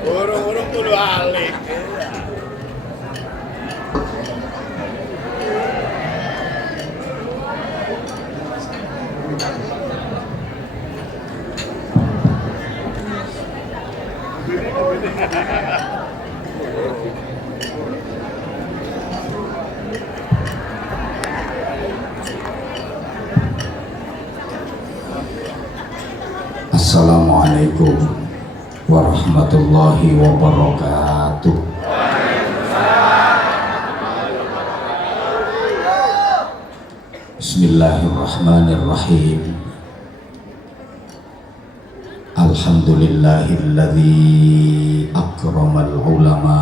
Burung-burung kudu alik. Assalamualaikum warahmatullahi wabarakatuh. Bismillahirrahmanirrahim. Alhamdulillahilladzi akramal ulama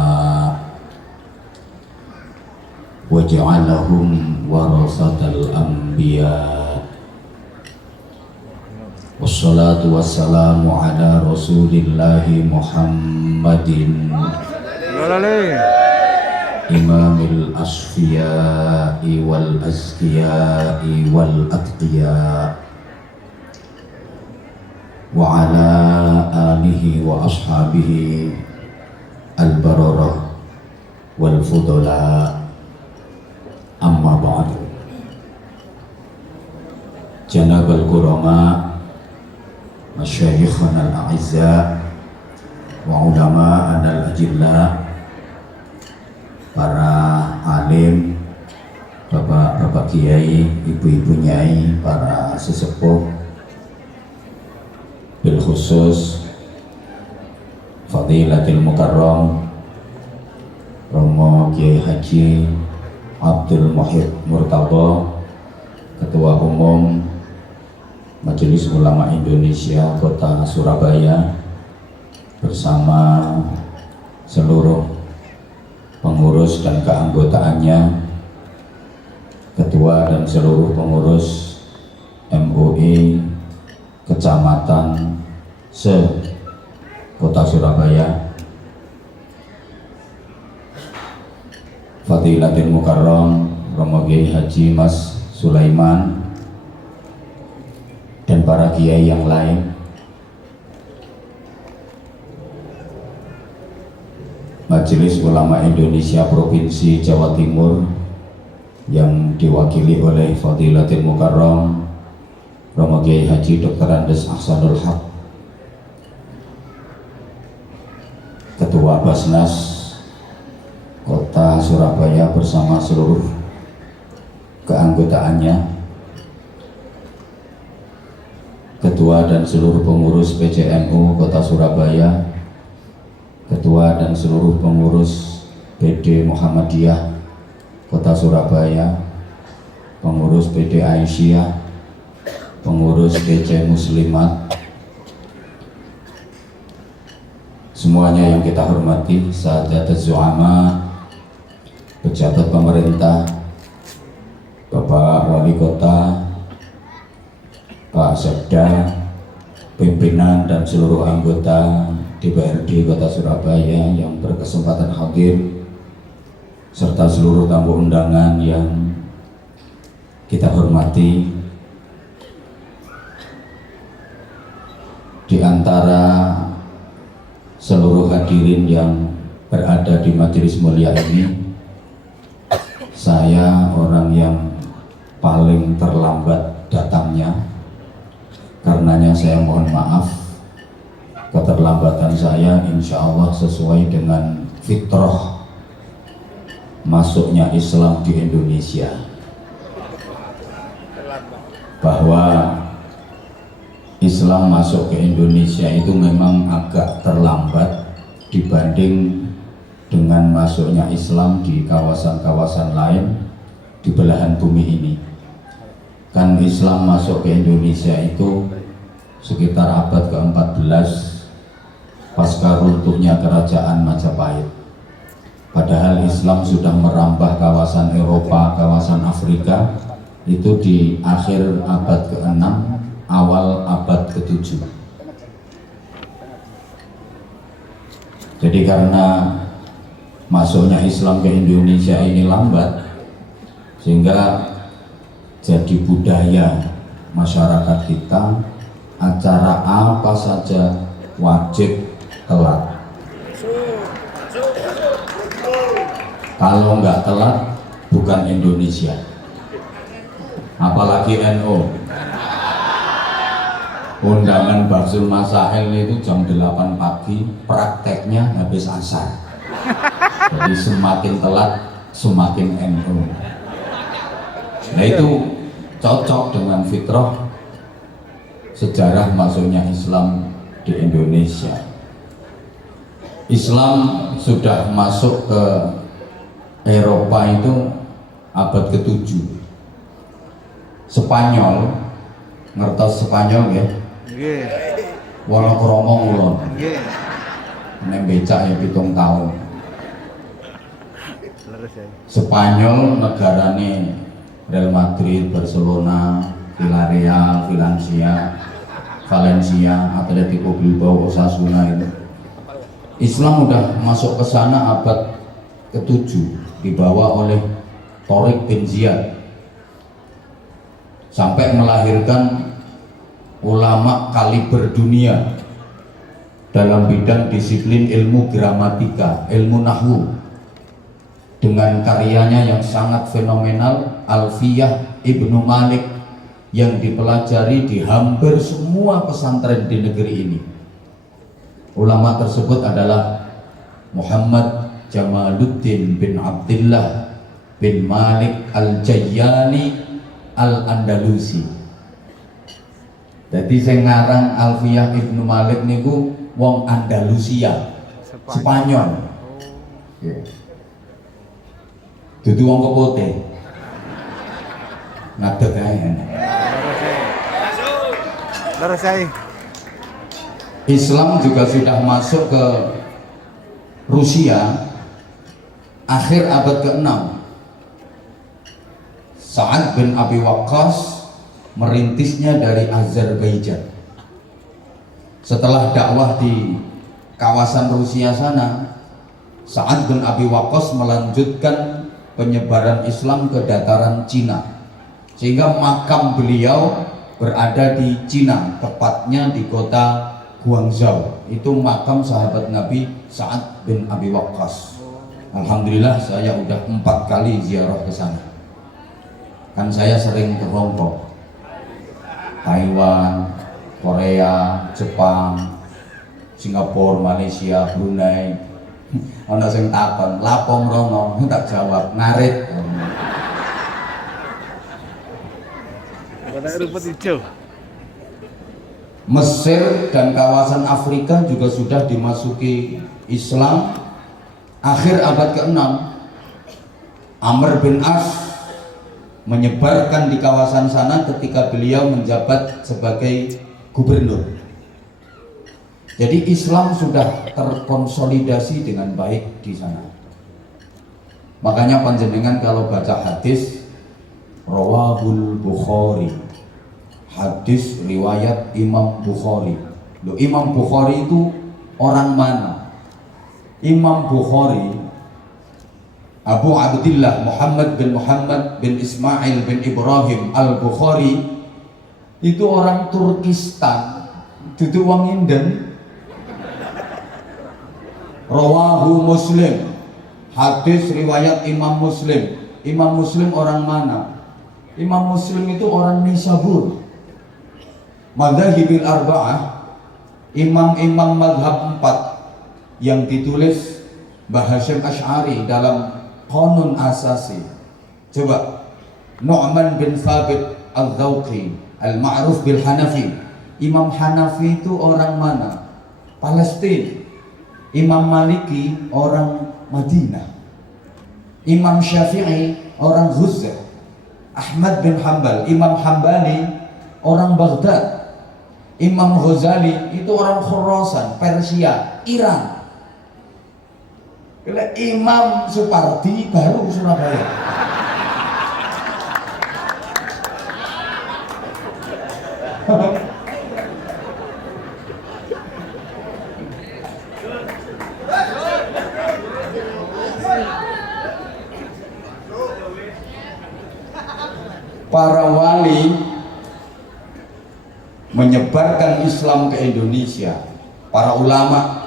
wa ja'alahum warasatal anbiya. Wassalatu wassalamu ala rasulillahi Muhammadin imamil asfiyai wal azkiyai wal atqiya wa ala alihi wa ashabihi al bararah wal fudala, amma ba'du. Janabal kurama, masyayikhana al-a'izza wa ulama'ana al-ajilla, para alim, bapak-bapak kiai, ibu-ibu nyai, para sesepuh, bil khusus Fadilatul Mukarram Romo Kiai Haji Abdul Muhyidd Murtadha, Ketua Umum Majelis Ulama Indonesia Kota Surabaya, bersama seluruh pengurus dan keanggotaannya, ketua dan seluruh pengurus MUI Kecamatan Kota Surabaya, Fadilatul Mukarram Romo Kiai Haji Mas Sulaiman, dan para kiai yang lain. Majelis Ulama Indonesia Provinsi Jawa Timur yang diwakili oleh Fadilatul Mukarram Romo Kiai Haji Dr. Andes Ahsanul Haq, Ketua Basnas Kota Surabaya bersama seluruh keanggotaannya, Ketua dan seluruh pengurus PCNU Kota Surabaya, Ketua dan seluruh pengurus PD Muhammadiyah Kota Surabaya, pengurus PD Aisyah, pengurus DC Muslimat, semuanya yang kita hormati, Sahadat Zu'ama, pejabat pemerintah, Bapak Wali Kota, Pak Sekda, pimpinan dan seluruh anggota DPRD Kota Surabaya yang berkesempatan hadir, serta seluruh tamu undangan yang kita hormati. Di antara seluruh hadirin yang berada di majelis mulia ini, saya orang yang paling terlambat datangnya. Karenanya saya mohon maaf, keterlambatan saya insya Allah sesuai dengan fitrah masuknya Islam di Indonesia, bahwa Islam masuk ke Indonesia itu memang agak terlambat dibanding dengan masuknya Islam di kawasan-kawasan lain di belahan bumi ini. Kan Islam masuk ke Indonesia itu sekitar abad ke-14 pasca runtuhnya kerajaan Majapahit. Padahal Islam sudah merambah kawasan Eropa, kawasan Afrika itu di akhir abad ke-6, awal abad ke-7. Jadi karena masuknya Islam ke Indonesia ini lambat, sehingga jadi budaya masyarakat kita, acara apa saja wajib telat. Kalau nggak telat bukan Indonesia, apalagi NU. Undangan Baksul Masail itu jam 8 pagi, prakteknya habis asar. Jadi semakin telat semakin NU. Nah itu cocok dengan fitrah sejarah masuknya Islam di Indonesia. Islam sudah masuk ke Eropa itu abad ke-7. Spanyol, ngertos Spanyol ya? Nggih. Wala kromo ngulon. Nggih. Nek becak ya 7 tahun. Leres ya. Spanyol negarane Real Madrid, Barcelona, Villarreal, Valencia, Atletico Bilbao, Osasuna itu. Islam udah masuk ke sana abad ke-7, dibawa oleh Tariq bin Ziyad sampai melahirkan ulama kaliber dunia dalam bidang disiplin ilmu gramatika, ilmu nahwu, dengan karyanya yang sangat fenomenal, Alfiyah Ibnu Malik, yang dipelajari di hampir semua pesantren di negeri ini. Ulama tersebut adalah Muhammad Jamaluddin bin Abdullah bin Malik Al-Jayyani Al-Andalusi. Jadi saya ngarang Alfiyah Ibnu Malik niku wong Andalusia, Spanyol. Dudu wong kepote. Ngadeg ae. Leres saya. Islam juga sudah masuk ke Rusia akhir abad ke-6. Sa'ad bin Abi Waqqas merintisnya dari Azerbaijan. Setelah dakwah di kawasan Rusia sana, Sa'ad bin Abi Waqqas melanjutkan penyebaran Islam ke dataran Cina, sehingga makam beliau berada di Cina, tepatnya di kota Guangzhou. Itu makam sahabat Nabi Sa'ad bin Abi Waqqas. Alhamdulillah saya udah 4 kali ziarah ke sana. Kan saya sering ke Hong Kong, Taiwan, Korea, Jepang, Singapura, Malaysia, Brunei. Ana sing takon, "Lapo mrono?" Tak jawab, "Ngarit." Warna rumput hijau. Mesir dan kawasan Afrika juga sudah dimasuki Islam akhir abad ke-6. Amr bin As menyebarkan di kawasan sana ketika beliau menjabat sebagai gubernur. Jadi Islam sudah terkonsolidasi dengan baik di sana. Makanya panjenengan kalau baca hadis Rawahul Bukhari, hadis riwayat Imam Bukhari. Loh, Imam Bukhari itu orang mana? Imam Bukhari Abu Abdillah Muhammad bin Ismail bin Ibrahim Al-Bukhari itu orang Turkistan, dudu wong Inden. Rawahu Muslim, hadis riwayat Imam Muslim. Imam Muslim orang mana? Imam Muslim itu orang Nisabur. Madzhabil arba'ah, imam-imam madhab 4 yang ditulis Mbah Hasyim Asy'ari dalam Qanun Asasi. Coba, Nu'man bin Thabit Al-Dzauqi, al-ma'ruf bil Hanafi. Imam Hanafi itu orang mana? Palestina. Imam Maliki orang Madinah. Imam Syafi'i orang Ghuzah. Ahmad bin Hanbal, Imam Hambali orang Baghdad. Imam Ghazali itu orang Khurasan, Persia, Iran. Imam Supardi baru Surabaya. Para wali menyebarkan Islam ke Indonesia, para ulama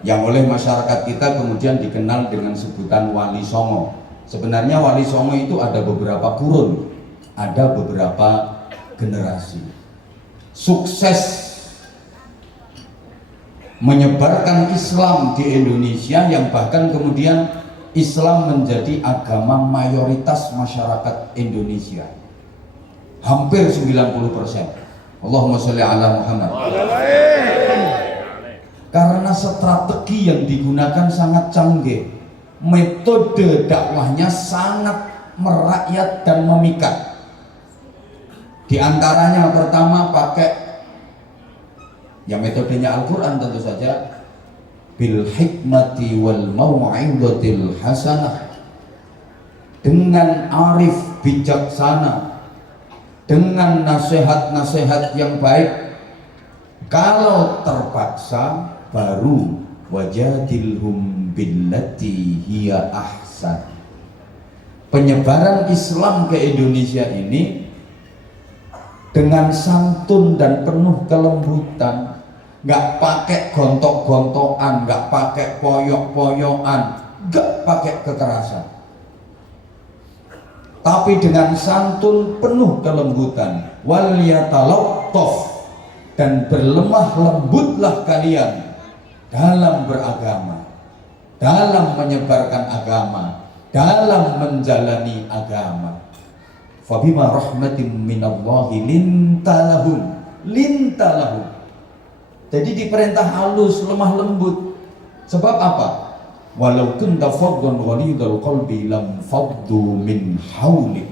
yang oleh masyarakat kita kemudian dikenal dengan sebutan Wali Songo. Sebenarnya Wali Songo itu ada beberapa kurun, ada beberapa generasi. Sukses menyebarkan Islam di Indonesia yang bahkan kemudian Islam menjadi agama mayoritas masyarakat Indonesia. Hampir 90%. Allahumma sholli ala Muhammad. Karena strategi yang digunakan sangat canggih, metode dakwahnya sangat merakyat dan memikat. Di antaranya pertama pakai ya metodenya Al-Quran tentu saja, bil hikmati wal mau'izatil hasanah, dengan arif bijaksana, dengan nasihat-nasihat yang baik. Kalau terpaksa baru wajadilhum billati hiya ahsan. Penyebaran Islam ke Indonesia ini dengan santun dan penuh kelembutan, nggak pakai gontok-gontokan, nggak pakai poyok-poyokan, nggak pakai kekerasan, tapi dengan santun penuh kelembutan. Wal yatalattaf, dan berlemah lembutlah kalian dalam beragama, dalam menyebarkan agama, dalam menjalani agama. Fabima rahmatin minallahi lintalahum. Jadi diperintah halus, lemah lembut. Sebab apa? Walau kunta faddan ghalidhal qalbi lam faddu min haulik.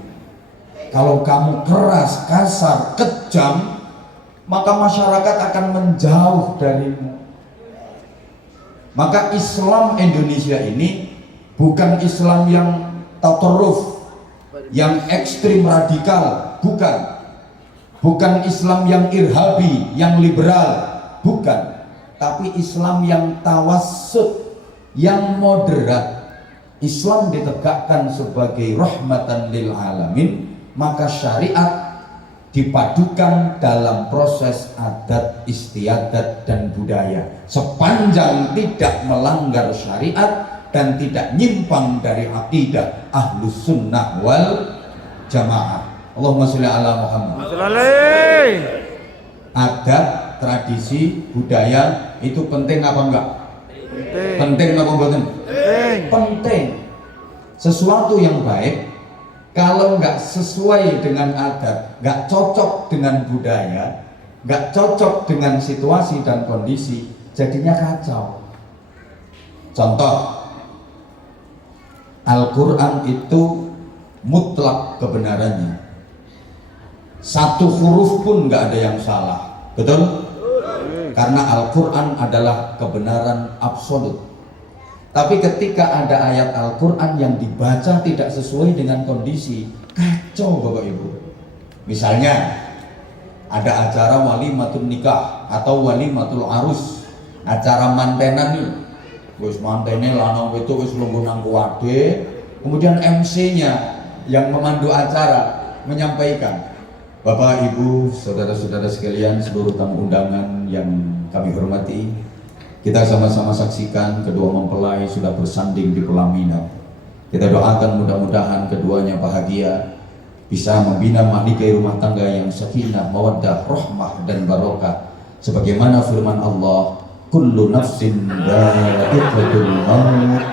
Kalau kamu keras, kasar, kejam, maka masyarakat akan menjauh darimu. Maka Islam Indonesia ini bukan Islam yang tatarruf, yang ekstrim radikal, bukan Islam yang irhabi, yang liberal, bukan, tapi Islam yang tawassut, yang moderat. Islam ditegakkan sebagai rahmatan lil alamin, maka syariat dipadukan dalam proses adat istiadat dan budaya, sepanjang tidak melanggar syariat dan tidak nyimpang dari akidah ahlus sunnah wal jamaah. Allahumma sholli ala Muhammad. Adat, tradisi, budaya itu penting apa enggak? Penting apa enggak? Penting. Sesuatu yang baik kalau nggak sesuai dengan adat, nggak cocok dengan budaya, nggak cocok dengan situasi dan kondisi, jadinya kacau. Contoh, Al-Quran itu mutlak kebenarannya, satu huruf pun nggak ada yang salah, betul? Karena Al-Quran adalah kebenaran absolut. Tapi ketika ada ayat Al-Quran yang dibaca tidak sesuai dengan kondisi, kacau Bapak Ibu. Misalnya ada acara walimatul nikah atau walimatul arus, acara mantenan nih, wis mantene lanang itu wis lungguh nang kuwade, kemudian MC-nya yang memandu acara menyampaikan, Bapak Ibu, saudara-saudara sekalian, seluruh tamu undangan yang kami hormati, kita sama-sama saksikan kedua mempelai sudah bersanding di pelaminan. Kita doakan mudah-mudahan keduanya bahagia, bisa membina mahligai rumah tangga yang sakinah, mawaddah, rahmah dan barokah. Sebagaimana firman Allah, kullu nafsin dha'iqatul maut.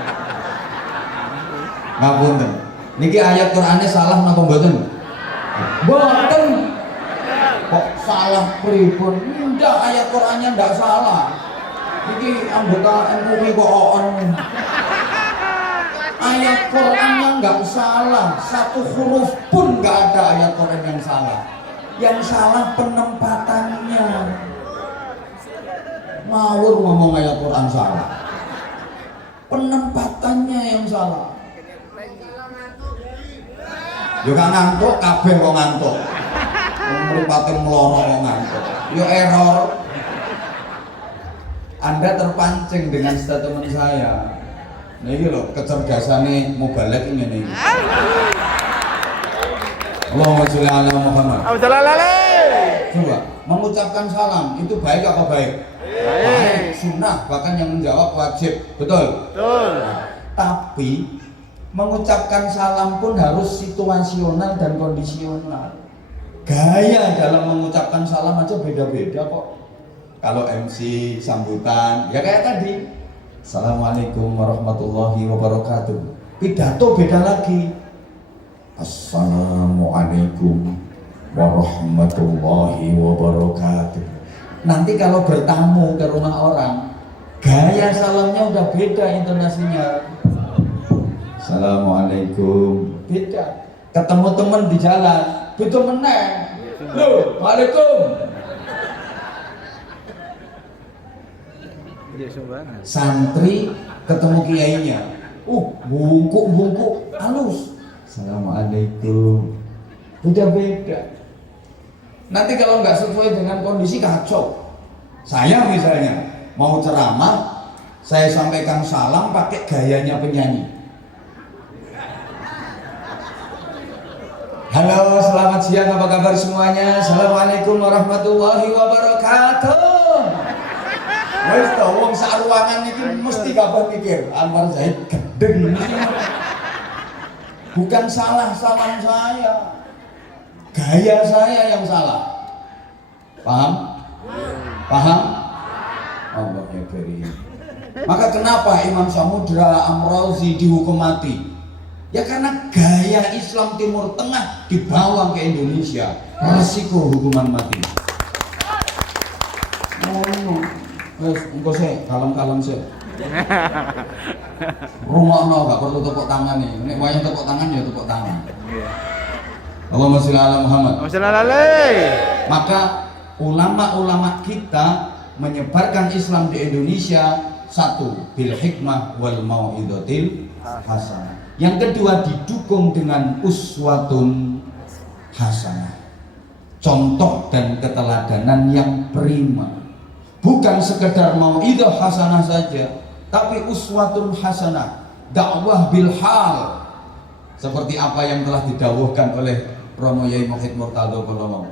Ngapunten, niki ayat Qur'ane salah napa mboten? Mboten. Kok salah pripun? Ndak, ayat Qur'annya ndak salah. Ini anggota MUI kok on. Ayat Qurannya nggak salah, satu huruf pun nggak ada ayat Quran yang salah. Yang salah penempatannya. Ngawur ngomong ayat Quran salah, penempatannya yang salah. Juga ngantuk, kabeh kok ngantuk. Meripatin meloro kok ngantuk. Yo error. Anda terpancing dengan statement saya. Nah ini loh kecerdasannya mubalek ini nih. Allahumma sholli ala Muhammad. Coba mengucapkan salam itu baik apa baik? Baik, sunnah, bahkan yang menjawab wajib, betul? Betul. Tapi mengucapkan salam pun harus situasional dan kondisional. Gaya dalam mengucapkan salam aja beda-beda kok. Kalau MC sambutan, ya kayak tadi, Assalamualaikum warahmatullahi wabarakatuh. Pidato beda lagi. Assalamualaikum warahmatullahi wabarakatuh. Nanti kalau bertamu ke rumah orang, gaya salamnya udah beda intonasinya. Assalamualaikum, beda. Ketemu teman di jalan, beda meneng. Loh, waalaikum. Santri ketemu kiainya, bungkuk halus. Assalamualaikum, beda-beda. Nanti kalau nggak sesuai dengan kondisi kacau. Saya misalnya mau ceramah, saya sampaikan salam pakai gayanya penyanyi. Halo, selamat siang, apa kabar semuanya? Assalamualaikum warahmatullahi wabarakatuh. Wes to wong sak ruangan iki mesti kabeh mikir Anwar Zahid gedeng. Bukan salah salam saya, gaya saya yang salah. Paham? Paham? Allah ya karim. Maka kenapa Imam Samudra Amrozi dihukum mati? Ya karena gaya Islam Timur Tengah dibawa ke Indonesia, resiko hukuman mati. Wes, engko sih, kalem-kalem sih. Rungokno gak perlu tepuk tangan nih. Nek wayang tepuk tangan ya tepuk tangan. Allahumma sholli ala Muhammad. Maka ulama-ulama kita menyebarkan Islam di Indonesia, satu, bil hikmah wal mau'izatil hasanah. Yang kedua, didukung dengan uswatun hasanah. Contoh dan keteladanan yang prima. Bukan sekedar mau'izah hasanah saja, tapi uswatun hasanah, dakwah bil hal. Seperti apa yang telah didawuhkan oleh Romo Yai Muhyiddin Murtado Kolomong.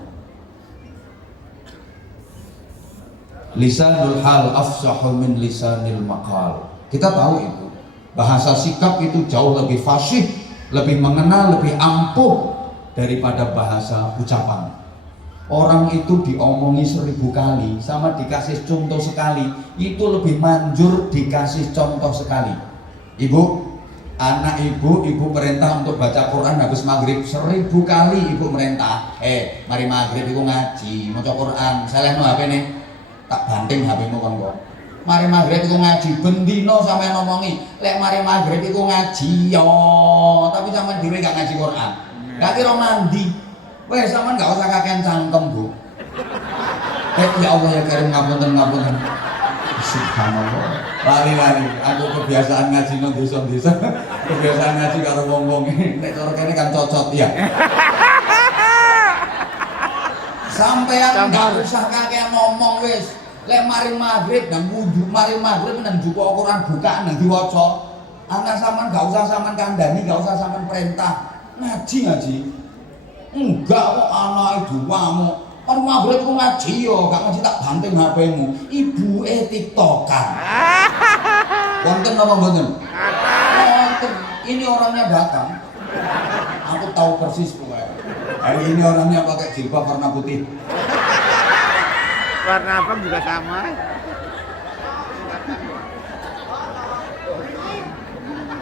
Lisanul hal afsahu min lisanil maqal. Kita tahu itu. Bahasa sikap itu jauh lebih fasih, lebih mengenal, lebih ampuh daripada bahasa ucapan. Orang itu diomongi 1000 kali sama dikasih contoh sekali, itu lebih manjur dikasih contoh sekali. Ibu, anak ibu perintah untuk baca Quran habis maghrib 1000 kali ibu merintah, mari maghrib ibu ngaji, maca Quran, selehno HP nih, tak banting HP-mu kon kok. Mari maghrib iku ngaji, bendino sampe ngomongi, lek mari maghrib iku ngaji yo, tapi sampean dhewe gak ngaji Quran. Gak kira mandi. Weh, sampean gak usah kakean cangkem, Bu. Ya Allah ya Karim, ngapunten. Subhanallah. Lali. Aku kebiasaan ngaji nang desa-desa. Kebiasaan ngaji karo wong-wong. Nek cara kene kan cocot ya. Sampean gak usah kakean ngomong wis. Lek mari maghrib nang wudu, mari maghrib nang juko Quran bukaan nang diwaca. Anak sampean gak usah sampean kandhani, gak usah sampean perintah. Ngaji. Enggak kok anak ibumu. Kan maghrib ku ngaji yo, gak ngaji tak banting HP-mu. Ibuke TikTokan. Wonten apa mboten? Wonten. Ini orangnya datang. Aku tahu persis pokoknya. Hari ini orangnya pakai jilbab warna putih. Warna abang juga sama.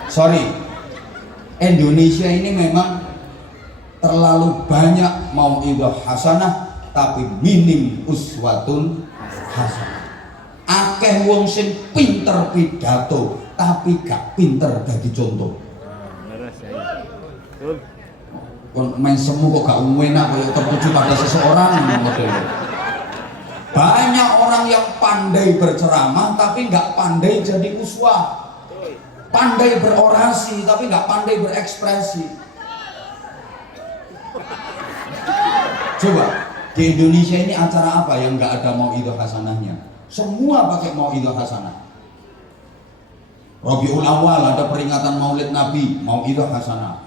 Sorry, Indonesia ini memang terlalu banyak mau'izah hasanah tapi minim uswatun hasanah. Akeh wong sing pinter pidato tapi gak pinter dadi contoh. Kon main semu kok gak enak kaya tertuju pada seseorang modelnya. Banyak orang yang pandai berceramah tapi gak pandai jadi uswah. Pandai berorasi tapi gak pandai berekspresi. Coba di Indonesia ini acara apa yang nggak ada mau'izah hasanahnya? Semua pakai mau'izah hasanah. Rabiul Awal ada peringatan Maulid Nabi, mau'izah hasanah.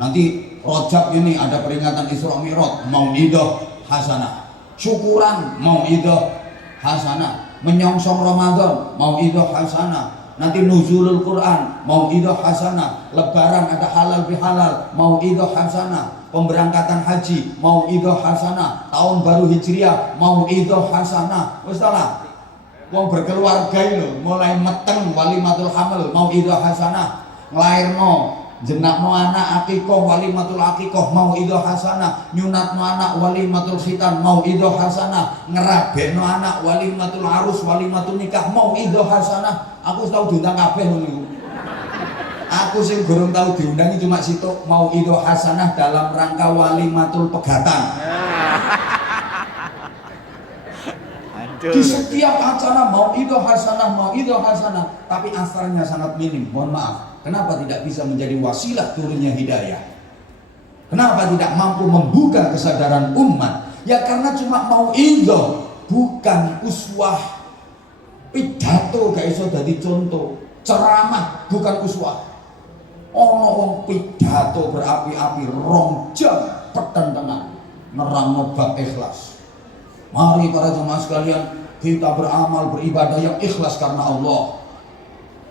Nanti Rajab ini ada peringatan Isra Mi'raj, mau'izah hasanah. syukuran mauidhah hasanah, menyongsong Ramadan mauidhah hasanah, nanti nuzulul Quran mauidhah hasanah, lebaran ada halal bihalal mauidhah hasanah, pemberangkatan haji mauidhah hasanah, tahun baru hijriah mauidhah hasanah. Wis lah wong berkeluarga itu mulai meteng walimatul hamil mauidhah hasanah, nglairno jenakno anak akikoh walimatul akikoh mauidhah hasanah, nyunatno anak walimatul khitan mauidhah hasanah, ngerabekno anak walimatul arus walimatul nikah mauidhah hasanah. Aku tau diundang kabeh ngono iku. Aku sing gorong tau diundang cuma sitok mauidhah hasanah dalam rangka walimatul pegatan. Di setiap acara mauidhah hasanah, tapi asarnya sangat minim. Mohon maaf, kenapa tidak bisa menjadi wasilah turunnya hidayah? Kenapa tidak mampu membuka kesadaran umat? Ya karena cuma mauidhah, bukan uswah. Pidato gak iso dadi contoh, ceramah bukan uswah. Ono wong pidato berapi-api 2 jam petentengan nerangno bab ikhlas. Mari para jemaah sekalian, kita beramal beribadah yang ikhlas karena Allah.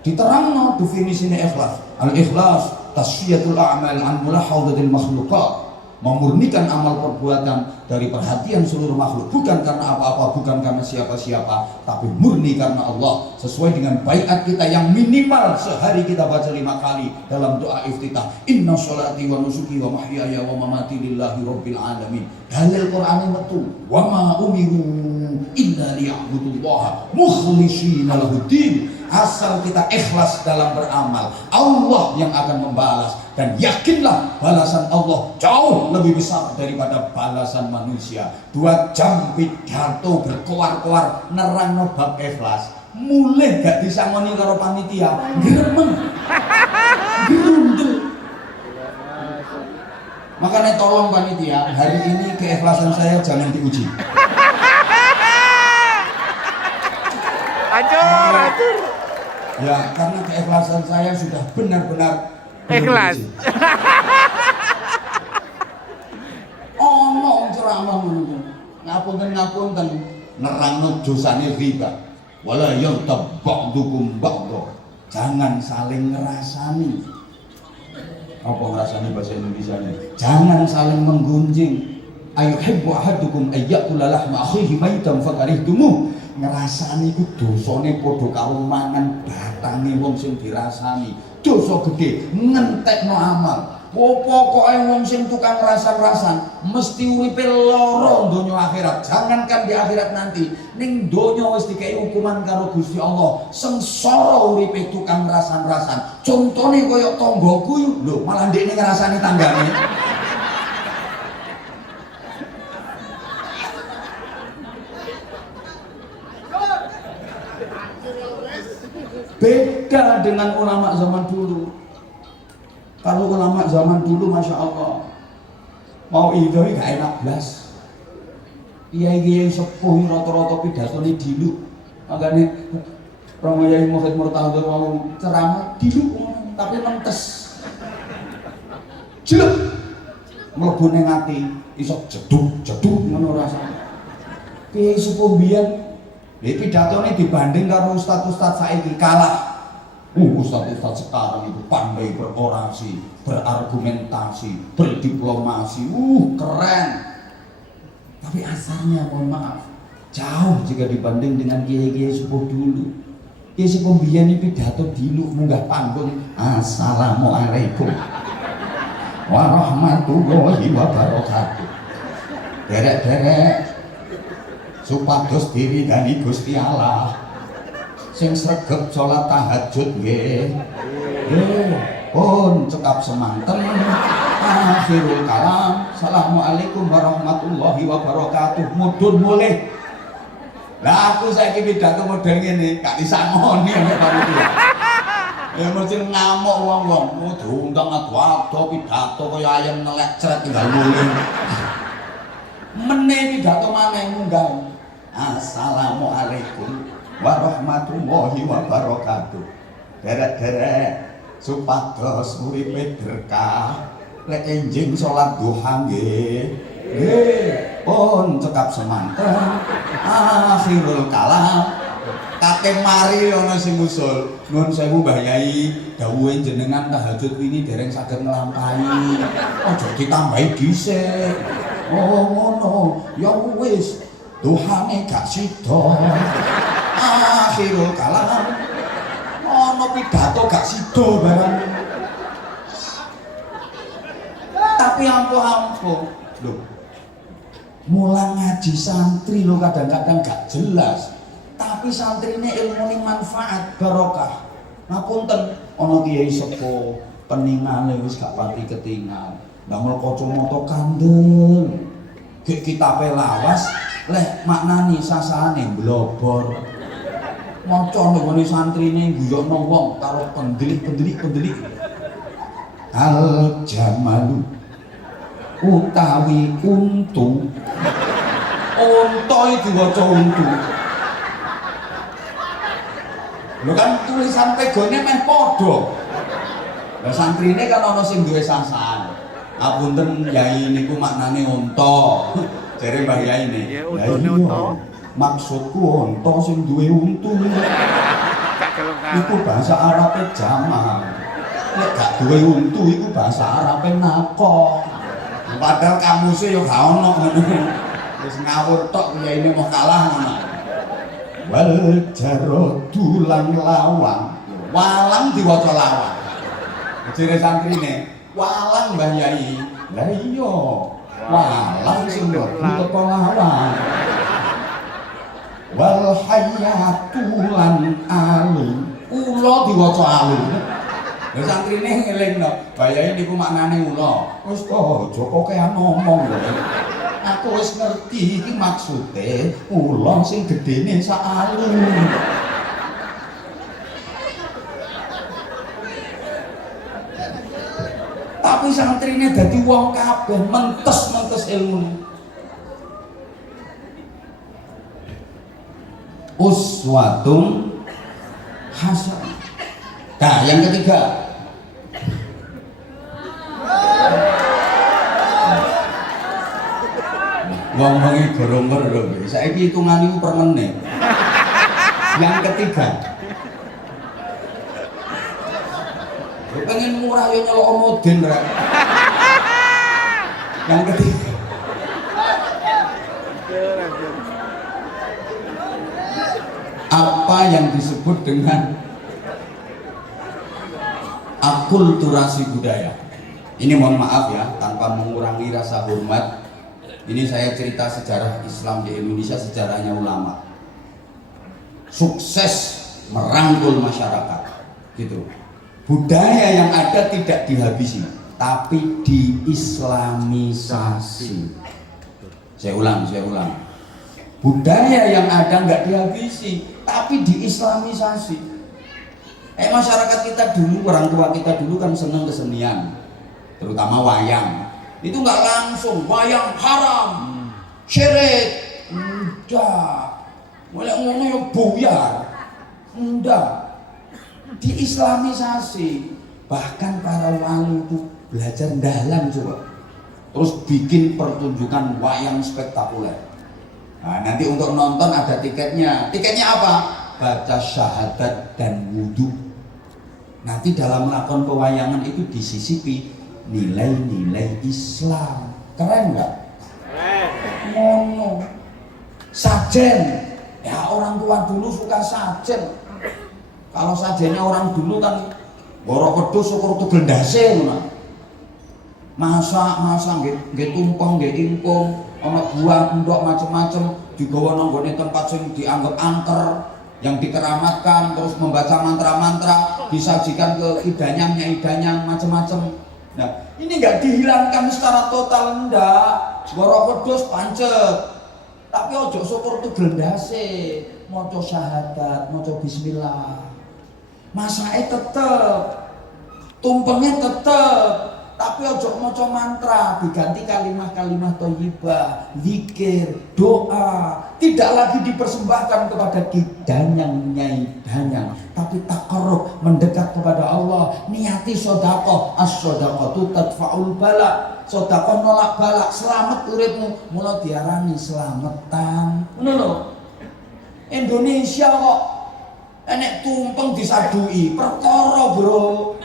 Diterangno definisine ikhlas. Al-ikhlas tasfiyatul a'mal an mulahadzatil makhluqat. Memurnikan amal perbuatan dari perhatian seluruh makhluk, bukan karena apa-apa, bukan karena siapa-siapa, tapi murni karena Allah, sesuai dengan baiat kita yang minimal sehari kita baca 5 kali dalam doa iftitah. Inna sholati wa nusuki wa mahyaya wa mamati lillahi rabbil alamin. Dalil Qur'ane metu, wa ma umiru illa liya'budullaha mukhlishina lahuddin. Asal kita ikhlas dalam beramal, Allah yang akan membalas, dan yakinlah balasan Allah jauh lebih besar daripada balasan manusia. 2 jam pidato berkoar-koar nerangno bab ikhlas, mulai gak disangoni karo panitia, gremeng grundel. Makanya tolong panitia, hari ini keikhlasan saya jangan diuji. Hancur. Ya, karena keikhlasan saya sudah benar-benar Ikhlas. Ono ceramah ngono. Ngapunten nerangno dosane riba. Wala yaghtab ba'dukum ba'dha. Jangan saling ngerasani. Apa ngerasani bahasa Indonesianya? Jangan saling menggunjing. Ayuhibbu ahadukum ayyakula lahma akhihi maitan fakarihtumuh. Ngerasani ku dosane padha karo mangan batange wong sing dirasani. Dosa gede ngentekno amal. Pokoke wong sing tukang rasan-rasan mesti uripe lara donya akhirat. Jangankan di akhirat nanti, ning donya wis dikei hukuman karo Gusti Allah. Sengsara uripe tukang rasan-rasan. Contone kaya tanggoku lho, malah ndekne ngrasani tanggane. Beda dengan ulama zaman dulu. Kalau ulama zaman dulu, masya Allah, mau idoi gak enak blas. Iya sepuh rata-rata pidatone diluk. Makanya Romo Yai Muhammad Murtadha mau ceramah diluk, tapi mentes. Jelek, mlebu ning ati, iso jeduk ngono rasane. Kiai sepuh biyen pidatone dibanding karo ustaz-ustaz saiki kalah. Ustaz-ustaz sekarang itu pandai berorasi, berargumentasi, berdiplomasi, keren. Tapi asarnya mohon maaf, jauh jika dibanding dengan kiai-kiai sepuh dulu. Kiai sepuh biyen iki pidato diluk munggah panggung, assalamualaikum warahmatullahi wabarakatuh. Derek-derek supados diridani Gusti Allah, sing sregep salat tahajud nggih. Pun cekap semanten. Akhirul kalam, assalamualaikum warahmatullahi wabarakatuh. Mudhun mulih. Lah aku saiki pidato model ngene, gak disangoni ambek panitia. Ya mesti ngamuk wong-wong. Diundang ado-ado pidato kaya ayam nelek cret tinggal mulih. Meneh pidato maneh munggah. Assalamualaikum warahmatullahi wabarakatuh. Derek-derek supados uripe berkah, lek enjing salat duha nggih. Nggih, pun pun cekap semanten akhirul kalam kate mari ana sing usul nuwun sewu Mbah Yai dawuhe jenengan tahajud wingi dereng saged nglampahi aja ditambahi dhisik oh ngono ya wis Tuhane gak sida akhirul kalam ana pidato gak sida barang tapi ampuh-ampuh lho mulang ngaji santri lo kadang-kadang gak jelas tapi santrine ilmune manfaat barokah ngapunten ana kiai sepuh peningane wis gak pati ketingal ndamel kacamata kandel gek kitabe lawas leh maknani sasane blobor maca nggone santrine guyokno wong karo pendelik al jamalu utawi untu unta iki diwaca untu lho kan tulisan pegone meh padha lah santrine kan ana sing duwe sasan apunten Yai niku maknane unta jare Mbah Yai ne ya untune unta maksudku unta sing duwe untu iku bahasa Arabe jamal nek gak duwe untu iku bahasa Arabe nakoh padahal kamuse yo gak ono ngono wis ngawur tok kiyaine mau kalah ngono wal jaradu lan lawang walang diwaca lawang jere santrine walang Mbah Yai lah iya walang sing mlebu teko lawang wal hayatu lan alu ula diwaca alu lha santrine ngelingno Mbah Yai niku maknane ula wis to aja kokean ngomong lho aku wis ngerti iki maksude ula sing gedene sak alu tapi santrine dadi wong kabeh mentes ilmune uswatun hasanah. Nah, yang ketiga ngomongin gorong-gorong saiki hitungan itu per menit. Yang ketiga pengen murah ya nyelok modin rek. Yang ketiga apa yang disebut dengan akulturasi budaya. Ini mohon maaf ya, tanpa mengurangi rasa hormat, ini saya cerita sejarah Islam di Indonesia, sejarahnya ulama sukses merangkul masyarakat gitu. Budaya yang ada tidak dihabisi tapi diislamisasi. Saya ulang budaya yang ada nggak dihabisi tapi diislamisasi. Masyarakat kita dulu, orang tua kita dulu kan seneng kesenian, terutama wayang. Itu nggak langsung wayang haram, syirik, enggak, mulai ngono ya buyar, enggak, diislamisasi. Bahkan para wali itu belajar dalam coba, terus bikin pertunjukan wayang spektakuler. Nah, nanti untuk nonton ada tiketnya. Tiketnya apa? Baca syahadat dan wudhu. Nanti dalam melakukan pewayangan itu disisipi nilai-nilai Islam. Keren nggak? Mono. Sajen. Ya orang tua dulu suka sajen. Kalau sajennya orang dulu kan borok wedhus syukur tugel ndase ngono. Masak nggih tumpeng nggih ingkung, ana buah endok macem-macem digawa nang nggone tempat sing dianggap angker yang dikeramatkan, terus membaca mantra-mantra, disajikan ke idanyang macam-macam. Nah, ini nggak dihilangkan secara total, ndak. Borok wedhus pancet. Tapi ojo syukur tugel ndase, maca syahadat, maca bismillah. Masake tetep, tumpengnya tetep, Tapi ojo maca mantra, diganti kalimat-kalimat thayyibah, zikir, doa. Tidak lagi dipersembahkan kepada Danyang Nyai Danyang, tapi taqarrub, mendekat kepada Allah. Niati sedekah, as-shadaqatu tadfa'ul bala. Sedekah nolak balak, selamat uripmu. Mula diarani slametan. Ngono lho. Indonesia kok enek tumpeng disadui, perkara, Bro.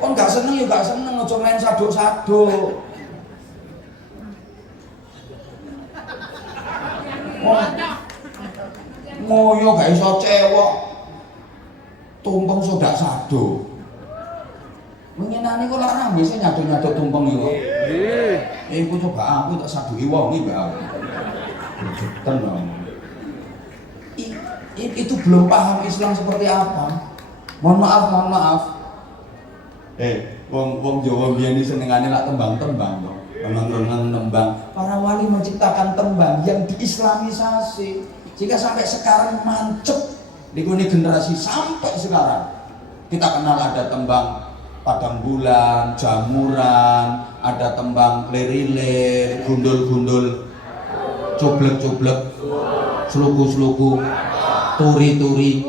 Kon gak seneng ya gak seneng, aja main saduk-saduk. Ngoyo gak iso cewek. Tumpeng sodak saduk. Menyenani kok larang bisa nyaduk-nyaduk tumpeng iku. Iku coba aku tak saduki wong iki, Mbak. Tenang. Itu belum paham Islam seperti apa. Mohon maaf. Wong Jawa biyen iki senengane lak tembang-tembang to. Nembang. Para wali menciptakan tembang yang diislamisasi. Jika sampai sekarang mancep di generasi sampai sekarang. Kita kenal ada tembang Padang Bulan, Jamuran, ada tembang Lerilir, Gundul-gundul, Cublek-cublek, Sluku-sluku, Turi-turi.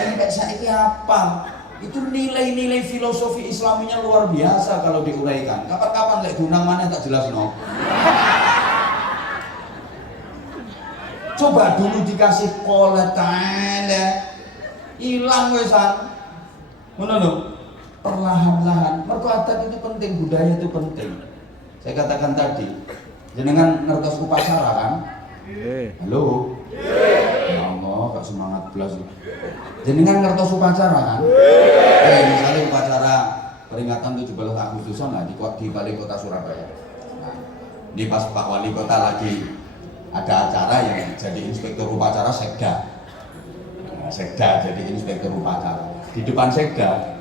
Sampai saiki apa? Itu nilai-nilai filosofi Islaminya luar biasa kalau diuraikan. Kapan-kapan lek gunang mana tak jelas no. Coba dulu dikasih koletele, hilang wesan. Ngono lho. Perlahan-lahan. Mergo adat itu penting, budaya itu penting. Saya katakan tadi, jenengan ngertos upacara kan? Halo. Ya Allah, gak semangat belas. Jenengan ngertos upacara kan? Misalnya upacara peringatan 17 Agustusan lah di Balai Kota Surabaya. Nah, ini pas Pak Wali Kota lagi ada acara yang jadi inspektur upacara Sekda. Nah, Sekda jadi inspektur upacara. Di depan Sekda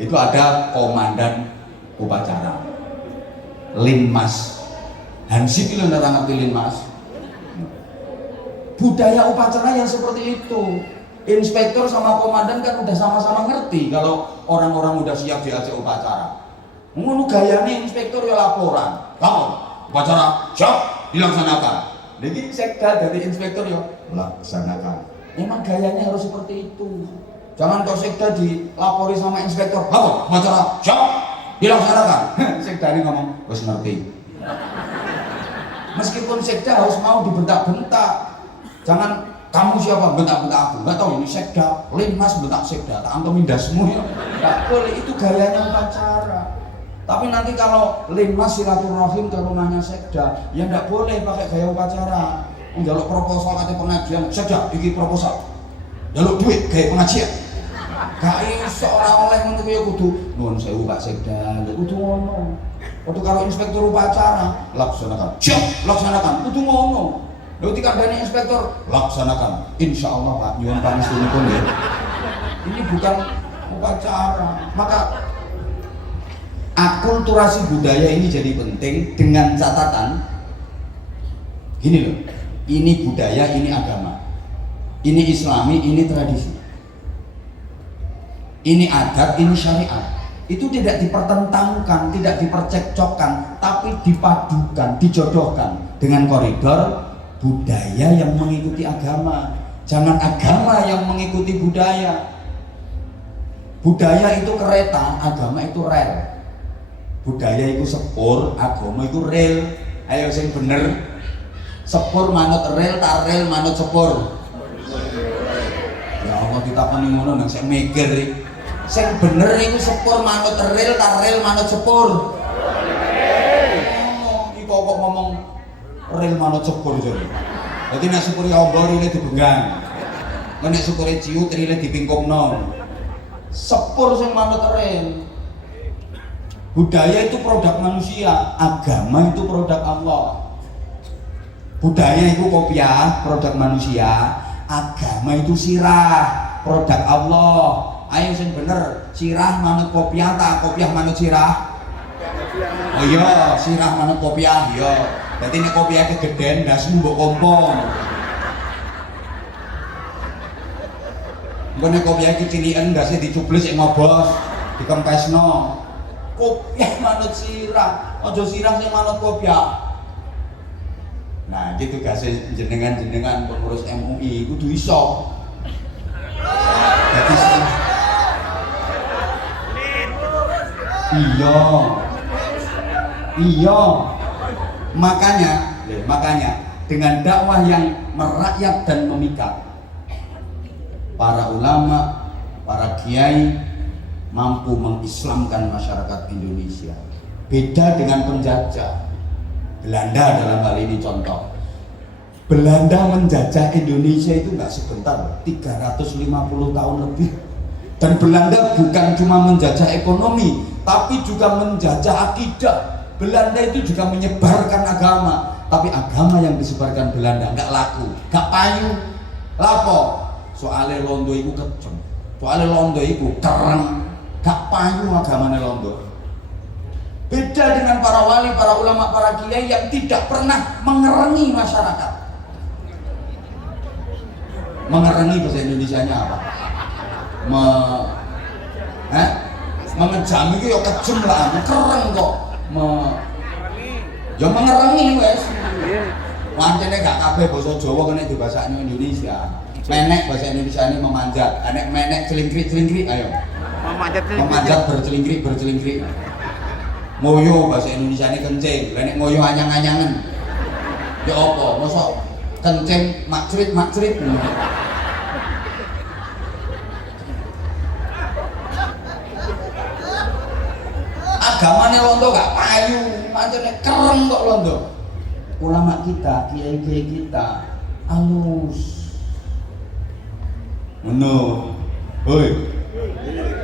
itu ada komandan upacara, Linmas. Hansip itu ngerti Linmas. Budaya upacara yang seperti itu. Inspektur sama komandan kan udah sama-sama ngerti kalau orang-orang udah siap diajak upacara. Ngono gayane inspektur ya laporan. Upacara siap dilaksanakan. Jadi Sekda dari inspektur ya laksanakan. Memang gayanya harus seperti itu. Jangan kau Sekda dilapori sama inspektor. Upacara siap dilaksanakan. Sekda ini ngomong, "Wes ngerti." Meskipun Sekda harus mau dibentak-bentak. Jangan kamu siapa bentak-bentak aku, nggak tahu ini Sekda, Linmas bentak Sekda, tak antum indasmu ya, nggak boleh, itu gayanya upacara. Tapi nanti kalau Linmas silaturahim ke rumahnya Sekda, ya nggak boleh pakai gaya upacara. Jaluk proposal kata pengajian, Sekda, iki proposal, jaluk duit gaya pengajian. Gak iso ora oleh ngono kuwi kudu nuwun sewu Pak Sekda, kudu ngono. Kudu kalau inspektur upacara, laksanakan, siap, laksanakan, kudu ngono. Lalu dikandani inspektor, laksanakan. Insya Allah Pak, nyuwun panjenengan ya. Ini bukan upacara. Maka akulturasi budaya ini jadi penting dengan catatan. Gini loh, ini budaya, ini agama, ini Islami, ini tradisi, ini adat, ini syariat. Itu tidak dipertentangkan, tidak dipercekcokkan, tapi dipadukan, dijodohkan dengan koridor budaya yang mengikuti agama. Jangan agama yang mengikuti budaya. Budaya itu kereta, agama itu rel. Budaya itu sepur, agama itu rel. Ayo sing bener. Sepur manut rel, tak rel manut sepur. Ya Allah ditakoni ngono nang sing mikir. Sing bener iku sepur manut rel, tak rel manut sepur. Iki kok ngomong rel manut sepur jadi. Jadi nek sepure ombo rile dibenggang. Nek sepure ciut rile dipingkungno. Sepur sing manut rel. Budaya itu produk manusia, agama itu produk Allah. Budaya itu kopiah, produk manusia, agama itu sirah, produk Allah. Ayo sing bener, sirah manut kopiah ta, kopiah manut sirah? Oh iya, sirah manut kopiah, iya. Berarti nek kopiah kegeden, ndasmu mbok kompong. Engko nek kopiah iki ciliken ndase dicublis sing ngobos, dikempesno. kopiah manut sirah, aja sirah sing manut kopiah. Nah, iki tugase jenengan-jenengan pengurus MUI kudu iso. Dadi iya. Makanya dengan dakwah yang merakyat dan memikat, para ulama, para kiai mampu mengislamkan masyarakat Indonesia. Beda dengan penjajah. Belanda dalam hal ini contoh. Belanda menjajah Indonesia itu nggak sebentar, 350 tahun lebih. Dan Belanda bukan cuma menjajah ekonomi, tapi juga menjajah akidah. Belanda itu juga menyebarkan agama, tapi agama yang disebarkan Belanda nggak laku, nggak payu. Lapo? Soalnya londo itu kejem, soalnya londo itu keren, nggak payu agamanya londo. Beda dengan para wali, para ulama, para kiai yang tidak pernah mengerengi masyarakat. Mengerengi bahasa Indonesianya apa? Mengejam itu ya kejem lah, keren kok. Ya mengerengi wes. Wancene gak kabeh basa Jawa kena dibasakno Indonesia. Menek bahasa Indonesia ini memanjat, anek menek celingkrik, ayo. Memanjat bercelingkrik. Moyo bahasa Indonesia ini kencing, nek moyo anyang-anyangan. Ya apa? Mosok kencing makcrit. Agamane londo gak payu, pancene keren kok londo. Ulama kita, kiai-kiai kita halus. Hoi.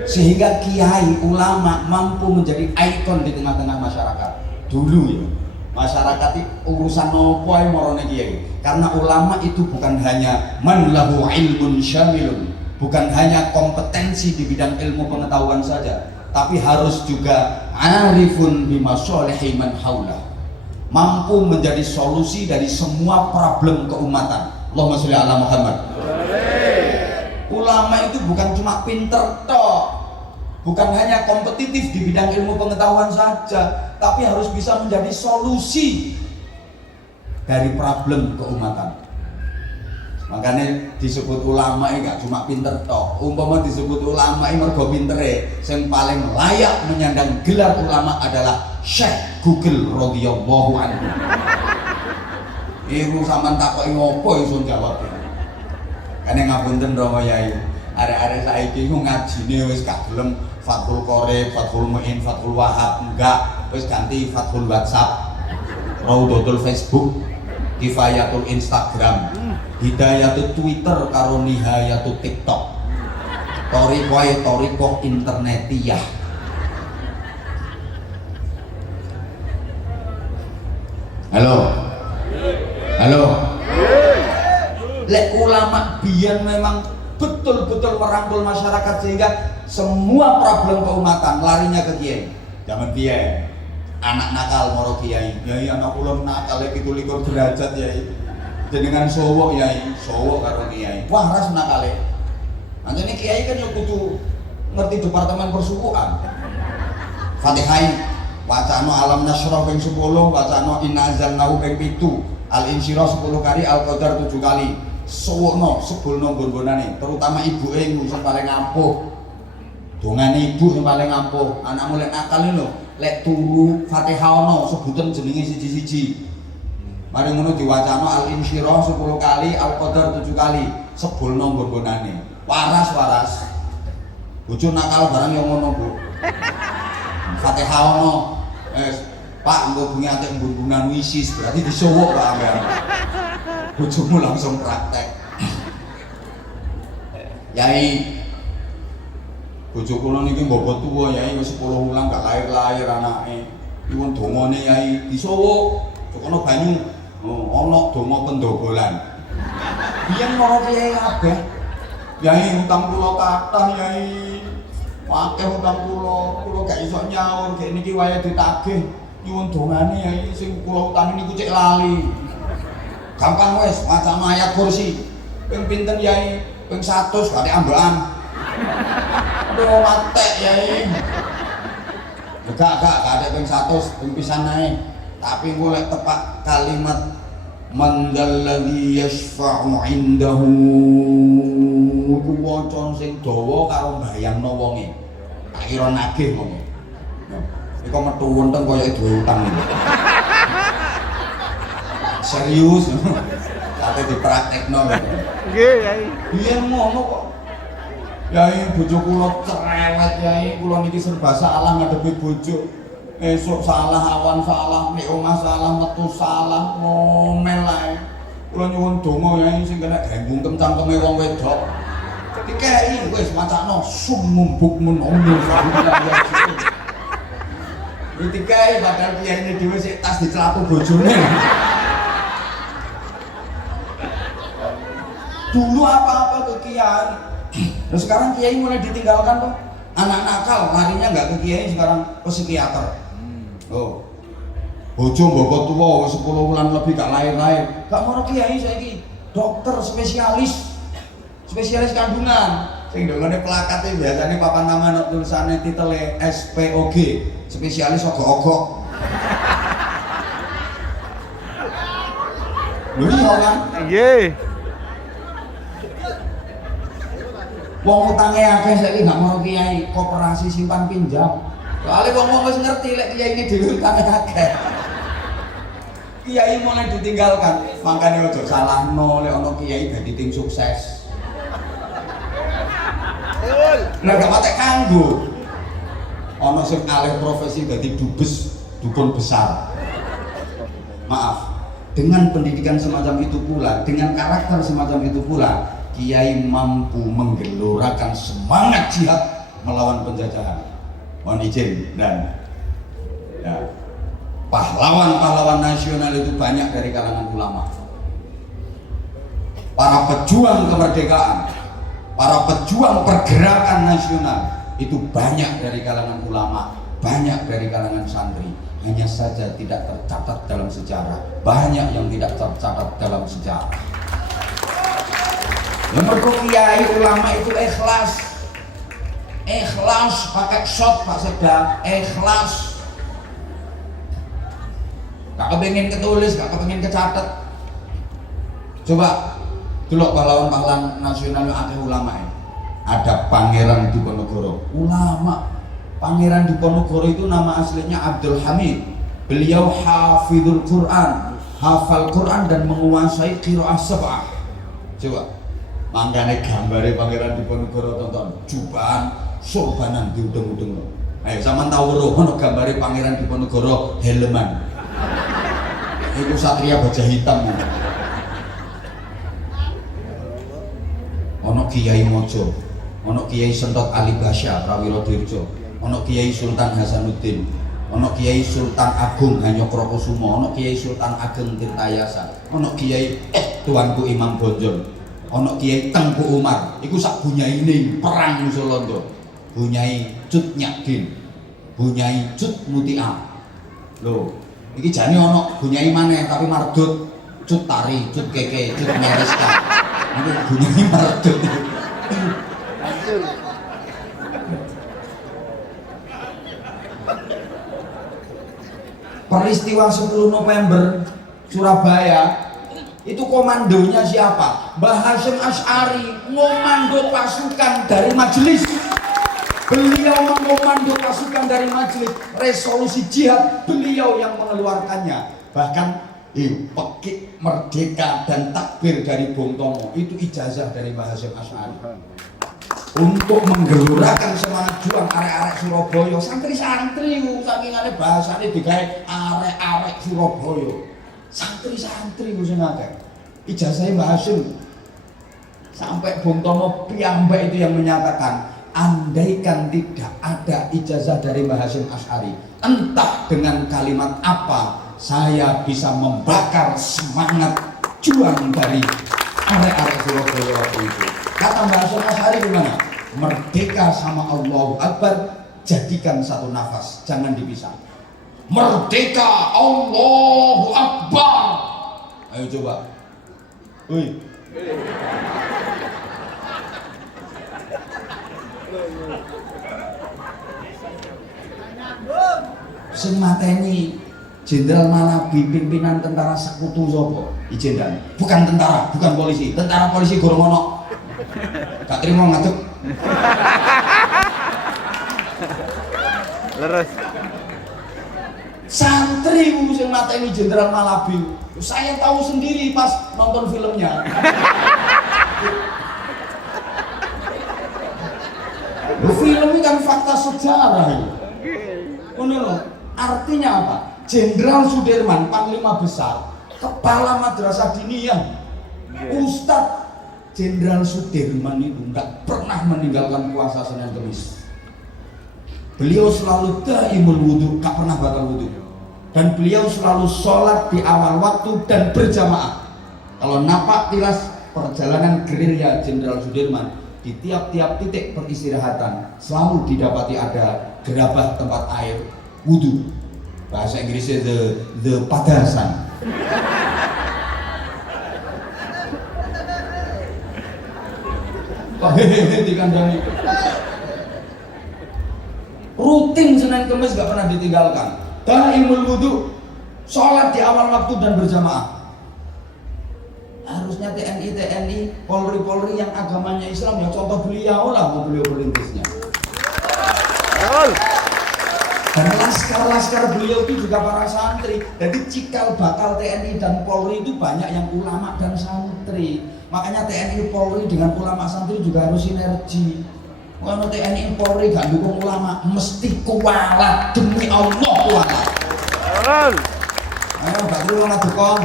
Sehingga kiai ulama mampu menjadi ikon di tengah-tengah masyarakat. Dulu ya, masyarakat itu urusan nopo ae marane kiai. Karena ulama itu bukan hanya man lahu ilmun syamilun, bukan hanya kompetensi di bidang ilmu pengetahuan saja, tapi harus juga arifun bimasalihi man haulah. Mampu menjadi solusi dari semua problem keumatan. Allahumma sholli ala Muhammad. Ulama itu bukan cuma pinter tok, bukan hanya kompetitif di bidang ilmu pengetahuan saja, tapi harus bisa menjadi solusi dari problem keumatan. Makanya disebut ulama ini gak cuma pinter tok. Umpama disebut ulama ini mergo pintere, yang paling layak menyandang gelar ulama adalah Syekh Google radhiyallahu anhu. Iku sampean takoki ngopo iso jawab. Karena ngapunten Romo Yai, arek-arek saiki ku ngajine wis gak gelem Fathul Qorib, Fathul Muin, Fathul Wahab, enggak, wis ganti Fathul WhatsApp, Raudatul Facebook, Kifayatul Instagram, Hidayatul Twitter karo Nihayatul TikTok. Torikoh internetiyah. Halo. Lek ulama biyen memang betul-betul merangkul masyarakat sehingga semua problem keumatan larinya ke kiai. Zaman kiai, anak nakal moro kiai, yai anak kula nakal 17 derajat yai. Jenengan sowo yai, sowo karo kiai. Waras nakale. Antene kiai kan yo kudu ngerti departemen persukuan. Fatihah, wacana alam nasrah ping 10, wacana inazalnahu ping 7, al-insyirah 10 kali, al-qadar 7 kali. Sowono sebulno nggon-gonane, terutama ibuke sing paling ampuh. Dongane ibu sing paling ampuh. Anakmu lek nakal lho, lek turu Fatihah ono sebutan jenenge siji-siji. Mari ngono diwacana al-insyirah 10 kali, al-qadar 7 kali. Sebulno nggon-gonane. Waras. Bojo nakal barang yang ngono, Bu. Fatihah ono. Pak, engko bengi antek nggon-gonan wisis, berarti disowok Pak ambean. Bojomu langsung praktek. Yai, bojo kula niki mbobot tuwa yai wis 10 wulan gak lahir anake. Iwon dongane yai disowok, jokono banyu. Ana donga pendobolan. Biyen para kiai kabeh. Yai utang kula kathah yai. Akeh utang kula gak iso nyaur, gek niki wae ditagih. Nyuwun dongane yai sing kula utang niku cek lali. Gampang wes, macam ayat kursi. Ping pinten yai? Ping 100 kali ambekan. Aduh matek yai. Gak ada ping 100 ping pisan ae. Tapi golek tepak kalimat man dzalladzi yashfa'u 'indahu. Ku waca sing dawa karo mbayangno wonge. Tak kira nagih wonge. Iku metu wonten koyoke duwe utang. Serius. Kate dipraktekno. Nggih, Yai. Biyen ngono kok. Yai bojo kula cerewet yai, kula niki serba salah ngadepi bojo. Esuk salah, awan salah, nek omah salah, metu salah, ngomel ae. Kula nyuwun donga yai sing kena gembung cangkeme wong wedok. Dikei wis macakno sumum bukmun omul sampeyan. Dikei padahal kiyaine dhewe sik tas dicelapu bojone. Dulu apa-apa ke kiai. Nah sekarang kiai mulai ditinggalkan tuh. Anak nakal larinya nggak ke kiai, sekarang ke psikiater. Oh, bojo mbok tuwa wis 10 bulan lebih gak lahir-lahir. Gak mau kiai saiki, dokter spesialis kandungan. Sing ndongone plakate biasane papan nama tulisane titele SPOG, spesialis ogok-ogok. Lho iya kan? Nggih. Wong utange akeh saiki gak mau kiai, koperasi simpan pinjam. Soale wong-wong wis ngerti lek kiai ini dhewe utange akeh. Kiai mulai ditinggalkan, makane aja salahno lek ana kiai dadi tim sukses. Lah gak patek kanggo. Ana sing alih profesi dadi dubes, dukun besar. Maaf, dengan pendidikan semacam itu pula, dengan karakter semacam itu pula, kiai mampu menggelorakan semangat jihad melawan penjajahan. Mohon izin dan ya, pahlawan-pahlawan nasional itu banyak dari kalangan ulama. Para pejuang kemerdekaan, para pejuang pergerakan nasional itu banyak dari kalangan ulama, banyak dari kalangan santri. Hanya saja tidak tercatat dalam sejarah. Banyak yang tidak tercatat dalam sejarah. Nomor kiai ulama itu ikhlas pakai shot Pak Sekda, ikhlas gak kepengen ketulis, gak kepengen kecatet. Coba dulu pahlawan-pahlawan nasional yang ada ulama ini. Ada Pangeran Diponegoro, ulama. Pangeran Diponegoro itu nama aslinya Abdul Hamid. Beliau hafidhul Quran, hafal Quran dan menguasai qiraah sab'ah. Coba mangkane gambare Pangeran Diponegoro tonton jubahan sorbanan diudeng-udeng. Ayo sampean tahu weruh ono gambare Pangeran Diponegoro helman. Itu satria baja hitam. Ono Kiai Mojo, ono Kiai Sentot Ali Basya Prawiro Dirjo, ono Kiai Sultan Hasanuddin, ono Kiai Sultan Agung Hanyokrokusumo, ono Kiai Sultan Ageng Tirtayasa, ono Kiai Tuanku Imam Bonjol, ono Kiai Tengku Umar. Iku sak bunyaine perang musuh Londo. Bunyai Cut Nyakdin, Bunyai Cut Mutia. Lho, iki jane ono bunyai maneh tapi mardut. Cut Tari, Cut Keke, Cut Nyereska. Iki bunyai mardut. Peristiwa 10 November Surabaya itu komandonya siapa? Mbah Hasyim Asy'ari, ngomando pasukan dari majelis. Beliau mengkomando pasukan dari majelis. Resolusi jihad beliau yang mengeluarkannya. Bahkan pekik merdeka dan takbir dari Bung Tomo itu ijazah dari Mbah Hasyim Asy'ari. Untuk menggelorakan semangat juang arek-arek Surabaya, santri-santri sakingane bahasane digawe arek-arek Surabaya. Santri-santri sing akeh. Ijazah Mbah Hasyim. Sampai Bung Tomo piyambak itu yang menyatakan, andaikan tidak ada ijazah dari Mbah Hasyim Asy'ari, entah dengan kalimat apa saya bisa membakar semangat juang dari arek-arek Surabaya waktu itu. Kata Mbah Hasyim Asy'ari gimana? Merdeka sama Allahu Akbar, jadikan satu nafas, jangan dipisah. Merdeka, Allahu Akbar. Ayo coba. Wih. Sing mateni Jenderal Manabi pimpinan tentara sekutu sapa? Izin dan. Bukan tentara, bukan polisi. Tentara polisi gorong ono. Gak trimo ngaduk. Leres. Santri sing mateni Jenderal Malabi. Saya tahu sendiri pas nonton filmnya. Film ini kan fakta sejarah ya. Artinya apa? Jenderal Sudirman, Panglima Besar, Kepala Madrasah Diniyah, Ustadz Jenderal Sudirman itu nggak pernah meninggalkan puasa Senin Kemis. Beliau selalu daimul wudhu, nggak pernah batal wudhu. Dan beliau selalu sholat di awal waktu dan berjamaah. Kalau napak tilas perjalanan gerilya Jenderal Sudirman, di tiap-tiap titik peristirahatan selalu didapati ada gerabah tempat air wudhu. Bahasa Inggrisnya the padasan. Hehehe dikandani. Rutin Senin Kemis gak pernah ditinggalkan. Daimul wudhu, sholat di awal waktu dan berjamaah. Harusnya TNI, Polri yang agamanya Islam ya contoh beliau lah, mau beliau perintisnya. Dan laskar beliau itu juga para santri. Jadi cikal bakal TNI dan Polri itu banyak yang ulama dan santri. Makanya TNI Polri dengan ulama santri juga harus sinergi. Kalau TNI Polri gak dukung ulama, mesti kualat, demi Allah kualat. Ayo gak perlu ulama dukung.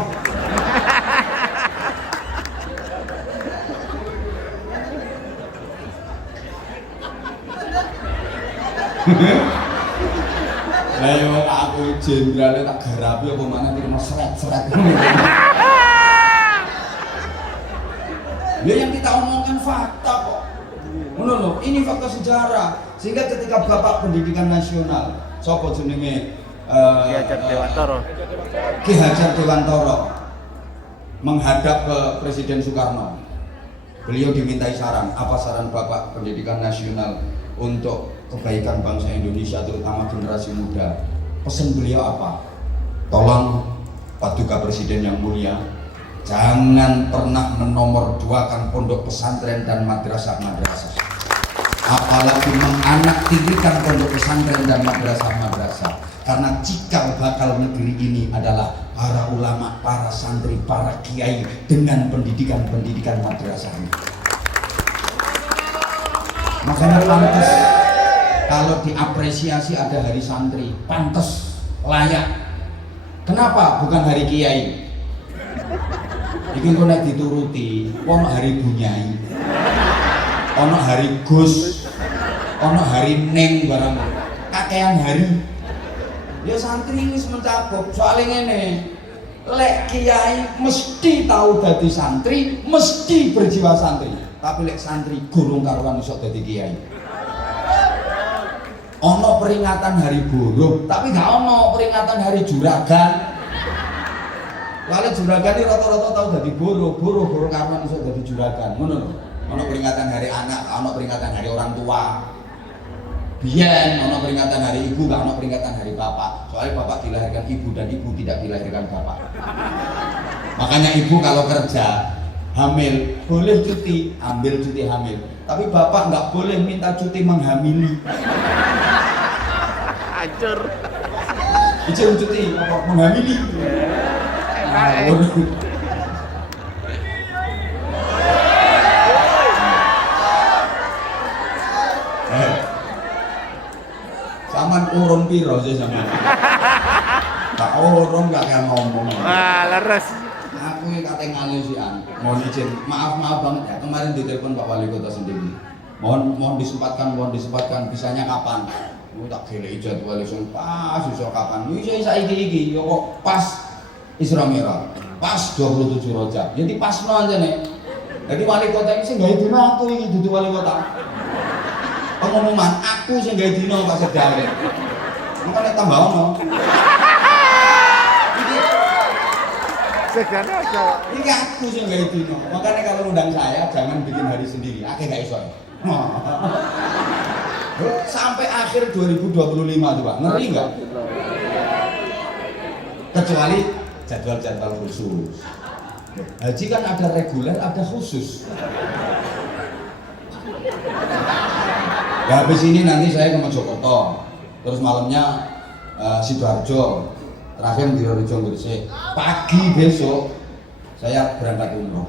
Lah yo aku jenderalnya tak garapi apa mana terima seret-seret. Ya yang kita omongkan fakta kok. Ini fakta sejarah. Sehingga ketika Bapak Pendidikan Nasional, sapa jenenge Ki Hajar Dewantara. Ki Hajar Dewantara menghadap ke Presiden Soekarno. Beliau dimintai saran, apa saran Bapak Pendidikan Nasional untuk kebaikan bangsa Indonesia terutama generasi muda. Pesan beliau apa? Tolong Paduka Presiden yang mulia, jangan pernah menomorduakan pondok pesantren dan madrasah-madrasah. Apalagi menganaktirikan pondok pesantren dan madrasah-madrasah. Karena cikal bakal negeri ini adalah para ulama, para santri, para kiai dengan pendidikan-pendidikan madrasah ini. Makanya pantas kalau diapresiasi ada hari santri, pantas, layak. Kenapa bukan hari kiai? Iki kok nek dituruti, ono hari bunyai, ono hari gus, ono hari neng barang, kakean hari. Ya santri ini mencakup, soalnya ngene, lek kiai mesti tahu dadi santri, mesti berjiwa santri. Tapi lek santri gurung karuan iso dadi kiai. Ono peringatan hari buruh, tapi gak ono peringatan hari juragan. Lalu juragan ini rata-rata tahu dadi buruh karuan iso dadi juragan. Ngono lho. Ono peringatan hari anak, ono peringatan hari orang tua. Biyen ono peringatan hari ibu, gak ono peringatan hari bapak. Soalnya bapak dilahirkan ibu dan ibu tidak dilahirkan bapak. Makanya ibu kalau kerja hamil boleh cuti, ambil cuti hamil. Tapi bapak nggak boleh minta cuti menghamili. Hancur. Izin cuti apa menghamili? Saman urung piro sih sampean? Tak urung gak kayak ngomong. Wah, leres. Aku ini kate ngalisian, mohon izin, maaf banget ya, kemarin ditelepon Pak Wali Kota sendiri. Mohon disempatkan, bisanya kapan? Aku tak gelek jadwal langsung pas iso kapan? Iso saiki yo kok pas Isra Mi'raj, pas 27 Rajab. Jadi pas no aja nih. Jadi Wali Kota ini sing gawe dino aku iki dudu Wali Kota. Pengumuman aku sing gawe dino Pak Sedare. Makane tambah ono. Segana aja. Ini aku sih nggak itu, makanya kalau undang saya jangan bikin hari sendiri, akhirnya nggak iso. Sampai akhir 2025 coba, ngeri nggak? kecuali jadwal-jadwal khusus. Haji kan ada reguler, ada khusus. Ya, habis ini nanti saya ke Mojokerto, terus malamnya Sidoarjo, terakhir di Rejo Gresik. Pagi besok saya berangkat umroh.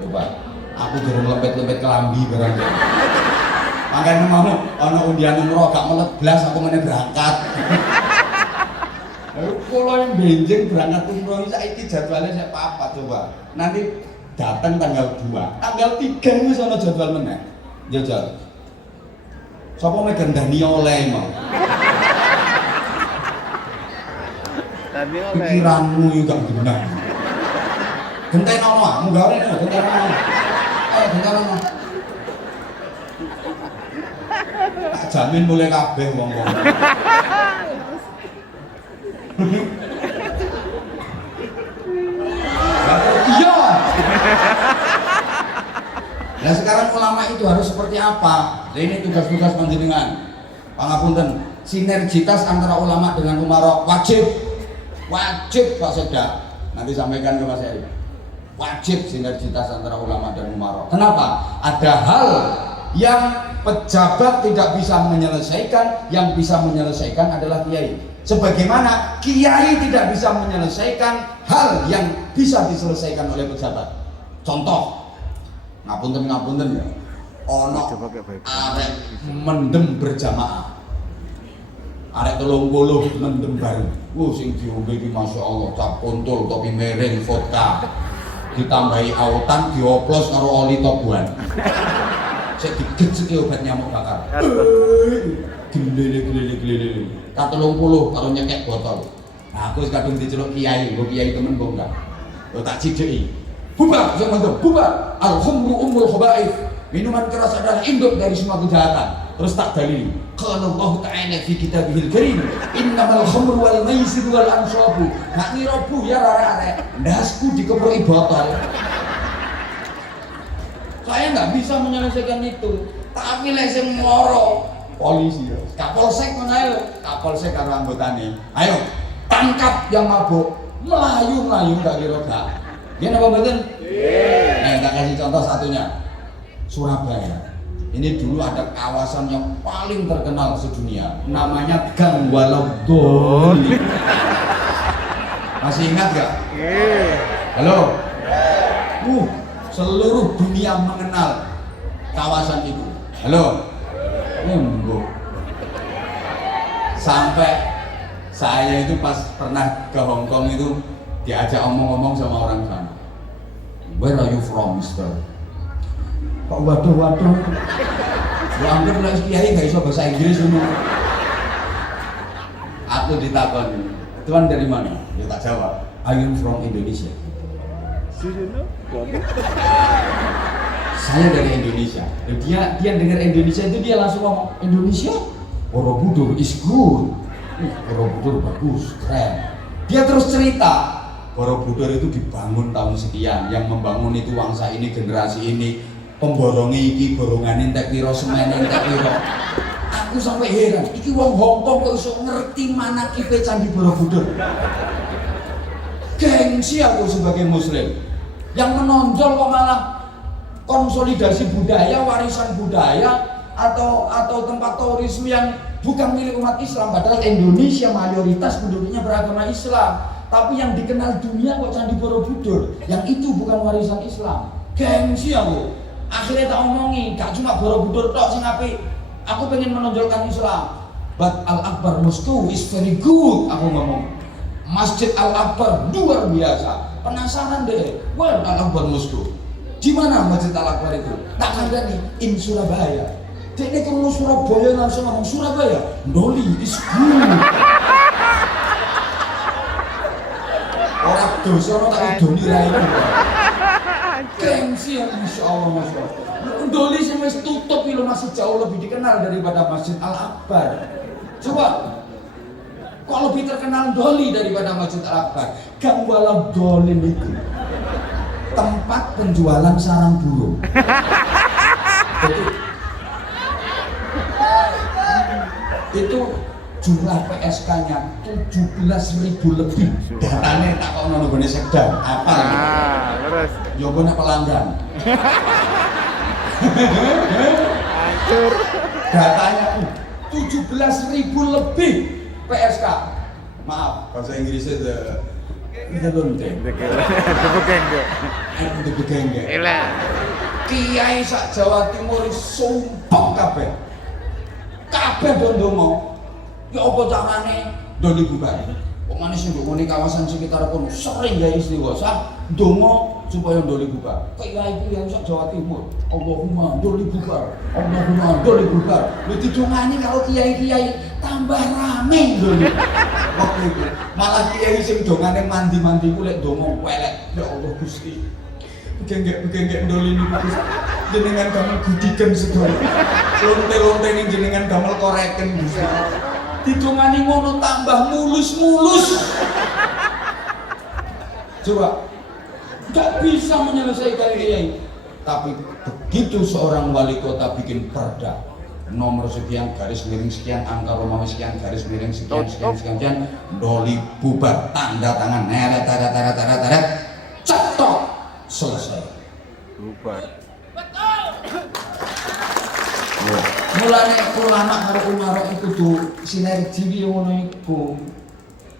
Coba, aku durung lempet-lempet kelambi barang. Makanya mau ana undian umroh gak melet blas aku meneh berangkat. Kalau yang benjing berangkat umroh saiki jadwalnya saya apa coba. Nanti datang tanggal 2, tanggal 3 wis ana jadwal meneh. Jajal. Sapa megang Dani oleh mau. Tadi oleh. Pikiranmu yo gak benar. Genteni ono, munggah ono, genteni ono. Ayo genteni ono. Tak jamin mulai kabeh wong-wong. Iya. Nah sekarang ulama itu harus seperti apa? Nah, ini tugas-tugas panjenengan. Pangapunten, sinergitas antara ulama dengan umara wajib Pak Sekda. Nanti sampaikan ke Mas Eri. Wajib sinergitas antara ulama dan umara. Kenapa? Ada hal yang pejabat tidak bisa menyelesaikan, yang bisa menyelesaikan adalah kiai. Sebagaimana kiai tidak bisa menyelesaikan hal yang bisa diselesaikan oleh pejabat. Contoh, ngapunten ya, ono arek mendem berjamaah, arek 30 mendem bareng. Sing diombe iki masyaallah cap kontol, topi mereng, vodka, ditambahi autan, dioplos karo oli tobuan. Sik digeceki obat nyamuk bakar. Glele. Ka 30 karo nyekek botol. Nah, aku wis kadung diceluk kiai, kok kiai temen kok enggak. Yo tak cideki. Bubar, sing mantep, bubar. Al-khamru ummul khaba'ith. Minuman keras adalah induk dari semua kejahatan. Terus tak dalili. Qala Allah Ta'ala fi kitabihil karim, innamal khamru wal maisir wal ansabu. Nak ngira bu ya arek-arek, ndasku dikeproki botol. Saya nggak bisa menyelesaikan itu, tapi leseng moro polisi, kapolsek mana ayo, kapolsek karo anggotane, ayo tangkap yang mabuk, melayu gak kira gak, dia apa betul? Tak kasih contoh satunya, Surabaya. Ini dulu ada kawasan yang paling terkenal sedunia, namanya Gang Walodoli. Masih ingat gak? Halo? Seluruh dunia mengenal kawasan itu. Halo? Sampai saya itu pas pernah ke Hong Kong itu diajak omong-omong sama orang sana. Where are you from, Mister? Kok waduh. Lu anggap lah kiai gak iso bahasa Inggris ini. Aku ditakoni, "Tuan dari mana?" Ya tak jawab, "I am from Indonesia." Saya dari Indonesia. Dia dengar Indonesia itu dia langsung ngomong, "Indonesia? Borobudur is good." Borobudur bagus, keren. Dia terus cerita, Borobudur itu dibangun tahun sekian, yang membangun itu wangsa ini, generasi ini, pemborongi iki borongan entek piro, semen entek piro. Aku sampai heran, iki wong Hongkong kok iso ngerti manakibe Candi Borobudur. Gengsi aku sebagai muslim yang menonjol kok malah konsolidasi budaya, warisan budaya atau tempat tourisme yang bukan milik umat Islam, padahal Indonesia mayoritas penduduknya beragama Islam, tapi yang dikenal dunia kok Candi Borobudur, yang itu bukan warisan Islam. Gengsi aku. Akhirnya tak omongi, gak cuma Borobudur tok sing apik. Aku pengen menonjolkan Islam. But Al-Akbar Mosque is very good, aku ngomong. Masjid Al-Akbar luar biasa. Penasaran deh, where Al-Akbar Mosque? Di mana Masjid Al-Akbar itu? Tak kandani in Surabaya. Dia kalau Surabaya langsung ngomong Surabaya, Doli is good. Orang dosa orang tak idoni rai. Gengsi ya, Masya Allah. Doli sih masih tutup, itu masih jauh lebih dikenal daripada Masjid Al-Akbar. Coba, kok lebih terkenal Doli daripada Masjid Al-Akbar? Gang Walodoli itu tempat penjualan sarang burung. Itu jumlah PSK-nya 17.000 lebih. Datanya tak kok nono gone sekdam apa terus yo gone pelanggan. hancur. Datanya 17.000 lebih PSK. Maaf bahasa Inggrisnya itu lonteng. Degeng. Elah. Kiai sak Jawa Timur sumpah kabeh. Kabeh ndonga. Ya apa carane ndoli bubar. Kok manis nduk ngene kawasan sekitar kono sering gawe istighosah ndonga supaya ndoli bubar. Kiai iki sak Jawa Timur. Allahumma ndoli bubar. Allahumma ndoli bubar. Lho didongani kalau kiai-kiai tambah rame ndoli. Waktu itu malah kiai sing dongane mandi-mandi ku lek ndonga welek. Ya Allah Gusti. Begeng-begeng ndoli niku Gusti. Jenengan damel gudiken sedaya. Lonte-lonte ning jenengan damel koreken Gusti. Didongani ngono tambah mulus-mulus. Coba gak bisa menyelesaikan kiai. Tapi begitu seorang wali kota bikin perda nomor sekian garis miring sekian angka Romawi sekian garis miring sekian ndoli bubar tanda tangan neret cetok selesai Bubar. mulane ulama karo umara iku kudu sinergi piye ngono iku.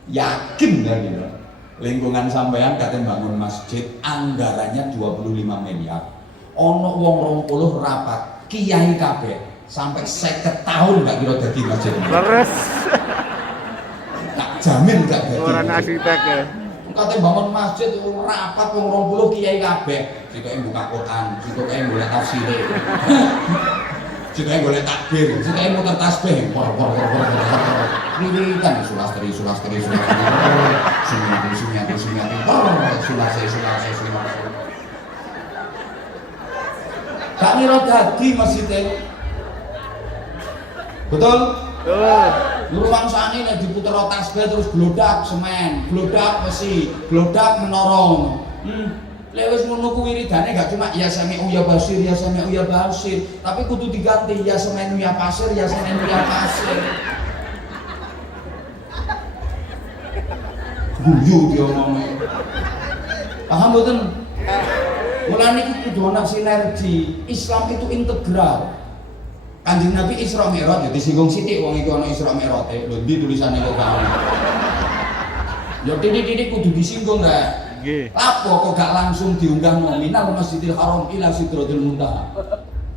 Yakin dari lingkungan sampean kate bangun masjid anggarannya 25 miliar. Ono wong 20 rapat kiai kabeh sampai 50 tahun gak kira dadi masjid. Leres. Tak jamin gak dadi. Orang arsitek ya. Kate bangun masjid rapat wong 20 kiai kabeh. Sitoke buka Quran, sitoke golek tafsir. Sitoke golek takbir, sitoke muter tasbih. Wiritan sulastri. Sumiati. Sulase. Gak ngira dadi masjidnya. Betul? Luruang sani nek diputer tasbih terus glodak semen, glodak besi, glodak menorong. Lewis ngono kuwi wiridane gak cuma ya sami'u ya basir, tapi kudu diganti ya semen ya pasir, ya semen ya pasir. Guyu dia ngomong. Paham mboten? Mulane iki kudu ana sinergi. Islam itu integral. Kanjeng Nabi Isra Mi'raj ya disinggung sithik wong iki ana Isra Mi'raj e. Lho ndi tulisane kok gak ono. Ya titik-titik kudu disinggung gak? Nggih. Apa kok gak langsung diunggah nominal Masjidil Haram ila Sidratul Muntaha?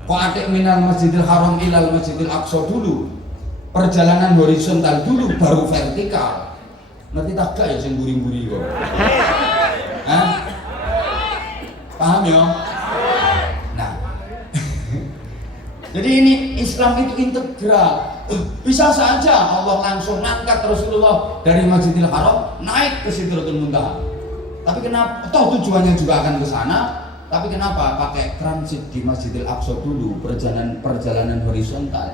Kok atik minal Masjidil Haram ila Masjidil Aqsa dulu? Perjalanan horizontal dulu baru vertikal. Ngerti tak gak ya sing buri-buri kok? Hah? Paham ya? Nah. Jadi ini Islam itu integral. Bisa saja Allah langsung ngangkat Rasulullah dari Masjidil Haram naik ke Sidratul Muntaha. Tapi kenapa? Toh tujuannya juga akan ke sana. Tapi kenapa pakai transit di Masjidil Aqsa dulu, perjalanan horizontal?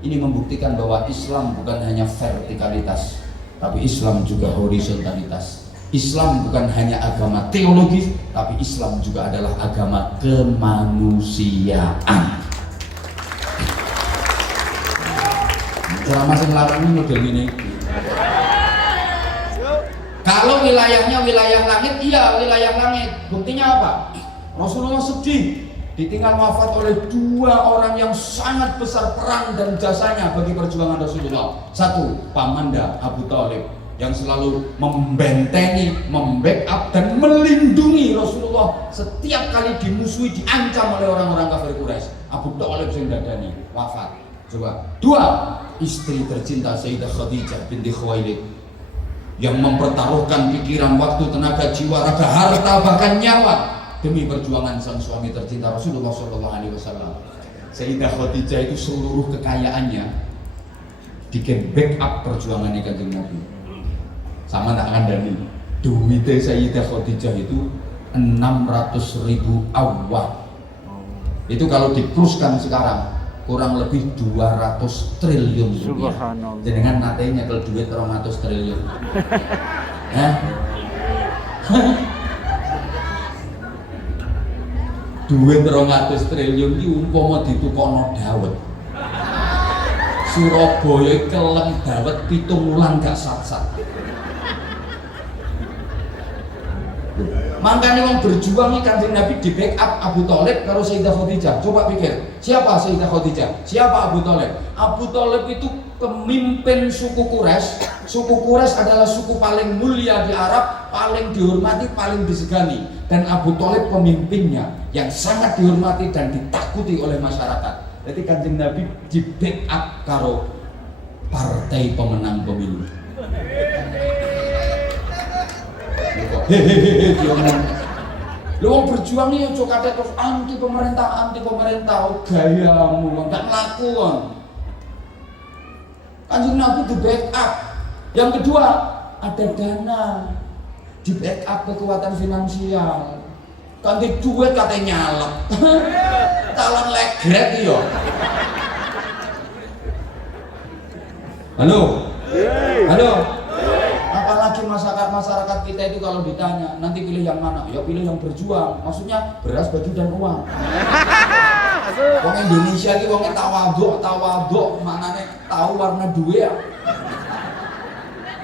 Ini membuktikan bahwa Islam bukan hanya vertikalitas, tapi Islam juga horizontalitas. Islam bukan hanya agama teologis, tapi Islam juga adalah agama kemanusiaan. Ceramah sing larang ini model ini. Kalau wilayahnya wilayah langit, iya wilayah langit. Buktinya apa? Rasulullah sedih ditinggal wafat oleh dua orang yang sangat besar peran dan jasanya bagi perjuangan Rasulullah. Satu, Pamanda Abu Thalib yang selalu membentengi, membackup dan melindungi Rasulullah setiap kali dimusuhi, diancam oleh orang-orang kafir Quraisy. Abu Thalib sing dadani wafat. Coba. Dua, istri tercinta Sayyidah Khadijah binti Khuwailid yang mempertaruhkan pikiran, waktu, tenaga, jiwa, raga, harta, bahkan nyawa demi perjuangan sang suami tercinta Rasulullah SAW. Sayyidah Khadijah itu seluruh kekayaannya bikin backup perjuangannya Kanjeng Nabi. Sama tak kandani, duitnya Sayyidah Khadijah itu 600.000 awak. Itu kalau dikruskan sekarang kurang lebih 200 triliun rupiah. Subhanallah. Jenengan natenya kalau duit 200 triliun. Hah? Duit 200 triliun iki umpama ditukokno dawet. Surabaya kelem dawet 7 wulan gak sat-sat. Makanya wong berjuang nih Kanjeng Nabi di backup Abu Thalib karo Sayyidah Khadijah. Coba pikir, siapa Sayyidah Khadijah? Siapa Abu Thalib? Abu Thalib itu pemimpin suku Quraisy. Suku Quraisy adalah suku paling mulia di Arab, paling dihormati, paling disegani. Dan Abu Thalib pemimpinnya yang sangat dihormati dan ditakuti oleh masyarakat. Jadi Kanjeng Nabi di backup karo partai pemenang pemilu. Hehehe, dia ngomong. Lu wong berjuang nih ojo kate terus anti pemerintah, oh, gayamu enggak ngelakuan. Kanjeng Nabi di backup. Yang kedua, ada dana. Di backup kekuatan finansial. Kanti duit katanya nyalek. Calon legret yo. Halo. Halo. Apalagi masyarakat kita itu kalau ditanya nanti pilih yang mana, ya pilih yang berjuang. Maksudnya beras, baju dan uang. Wong Indonesia ini wongnya tawaduk, maknanya tahu warna duit.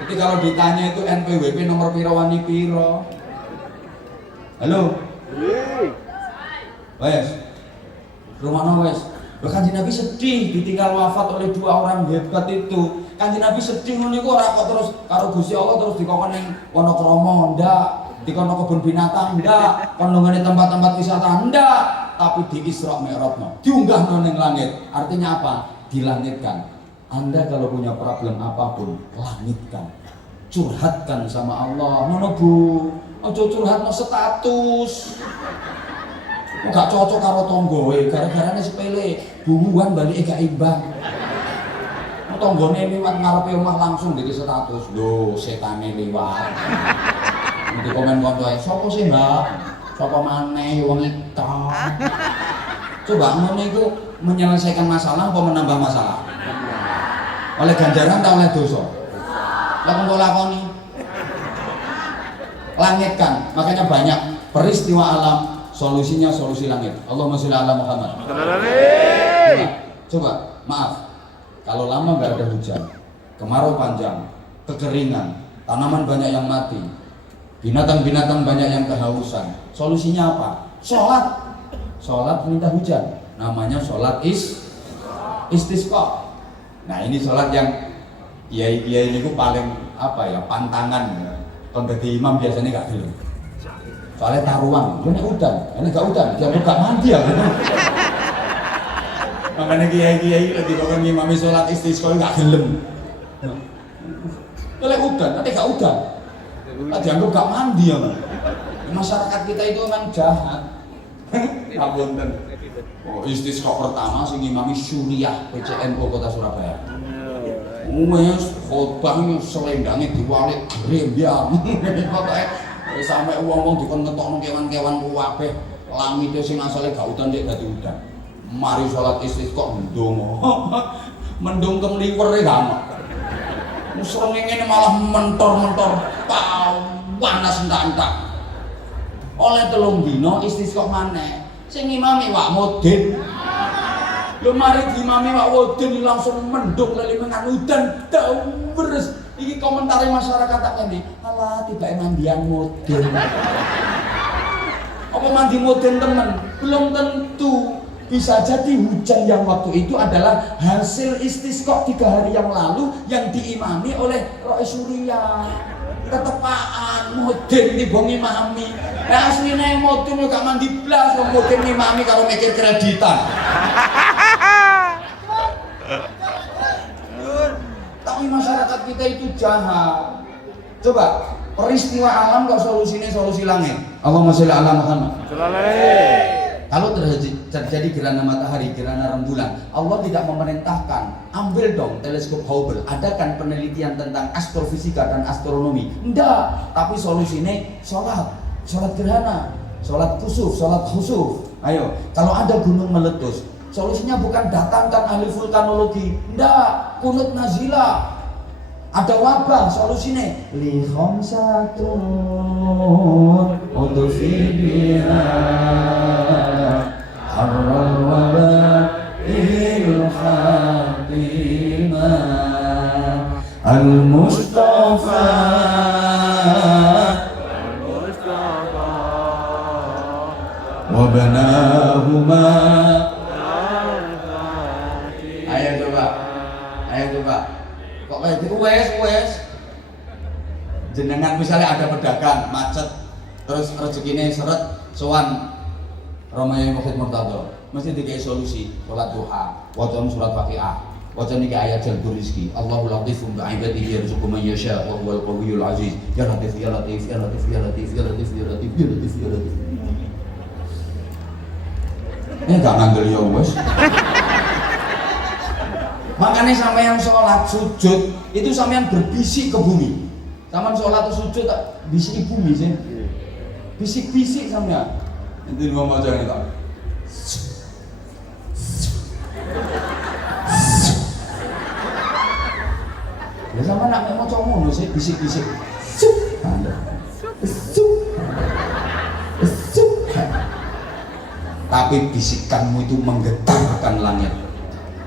Jadi kalau ditanya itu NPWP nomor piro wani piro. Halo. Wes. Rumahno wes. Kanjeng Nabi sedih ditinggal wafat oleh 2 orang hebat itu. Kanjeng Nabi sedih ngono iku ora kok terus karo Gusti Allah terus dikokon ning Wonokromo ndak, dikono kebun binatang ndak, kono ngene tempat-tempat wisata ndak, tapi di Isra Mi'rajno diunggahno ning langit. Artinya apa? Dilangitkan. Anda kalau punya problem apapun, langitkan. Curhatkan sama Allah. Ngono Bu. Aja curhatno status. Gak cocok karo tonggoe, gara-garane sepele, bubuhan balik gak imbang. Tonggone liwat ngarepe omah langsung dadi status. Lho, setane liwat. Nanti komen koncoe, "Sopo sih, Mbak? Sopo maneh wong itu?" Coba ngono iku menyelesaikan masalah apa menambah masalah? Oleh ganjaran atau oleh dosa? Lakoni. Langitkan, makanya banyak peristiwa alam. Solusinya solusi langit. Allahumma sholli ala Muhammad. Coba, maaf. Kalau lama nggak ada hujan, kemarau panjang, kekeringan, tanaman banyak yang mati, binatang-binatang banyak yang kehausan. Solusinya apa? Sholat minta hujan. Namanya sholat istisqa. Nah ini sholat yang kiai ini paling pantangan. Kalau jadi imam biasanya nggak gelem. Soalnya taruhan, ini gak udan, dia gak mandi ya. Makanya kiai lagi bakal ngimami sholat istisqa gak gelem. Oleh udan, nanti gak udan. Dianggap gak mandi ya. Masyarakat kita itu memang jahat. Ngapunten. Oh, istisqa pertama sing ngimami Suriah PCNU Kota Surabaya. Wes khotbah selendangnya diwalik grembyang. Sampai uang dikon ngetokno kewan-kewan kuwabe langite sing asale gak udan cek dadi udan. Mari salat istisqa ndonga. Mendung kemliwer gak ono. Musrenge ngene malah mentor-mentor panas entak-entak. Oleh 3 dina istisqa maneh. Sing imami Wak Mudin. Lho mari diimami Wak Mudin langsung mendung lelimengan udan deres. Iki komentari masyarakat tak ini, alah tiba mandian modern. Apa mandi modern teman? Belum tentu. Bisa jadi hujan yang waktu itu adalah hasil istisqa 3 hari yang lalu yang diimami oleh Roy Surya. Ketepaan modern dibong imami. Nah aslinya modern gak mandi blas, modern imami kalau mikir kreditan. Tapi masyarakat kita itu jahat. Coba peristiwa alam kok solusinya solusi langit. Allahumma sholli ala Muhammad. Kalau terjadi gerhana matahari, gerhana rembulan, Allah tidak memerintahkan ambil dong teleskop Hubble, adakan penelitian tentang astrofisika dan astronomi. Enggak, tapi solusinya sholat gerhana, sholat kusuf, sholat khusuf. Ayo, kalau ada gunung meletus, solusinya bukan datangkan ahli vulkanologi, enggak, kunut nazilah. Ada wabah, solusinya li khamsatun udfibiha harral wabah il khatir wa banahuma. Ayo coba. Kok kayak gitu wes. Jenengan misalnya ada pedagang macet, terus rezekinya seret, sowan Romawi Mukhid Murtado, mesti dikasih solusi. Sholat duha, wacana surat Waqiah, wacana niki ayat jalbur rizki. Allahu latifum bi ibadihi yarzuqu man yasha wa huwal qawiyyul aziz. Ya latif ya latif ya latif ya latif ya latif ya latif ya latif ya latif. Ini gak ngandel ya wes. Makanya sampean sholat sujud itu sampean berbisik ke bumi. Sampean sholat sujud tak bisik bumi sih. Bisik-bisik sampean. Nanti mau baca ini tak. Ya sama nak mau ngono sih bisik-bisik. Tapi bisikanmu itu menggetarkan langit.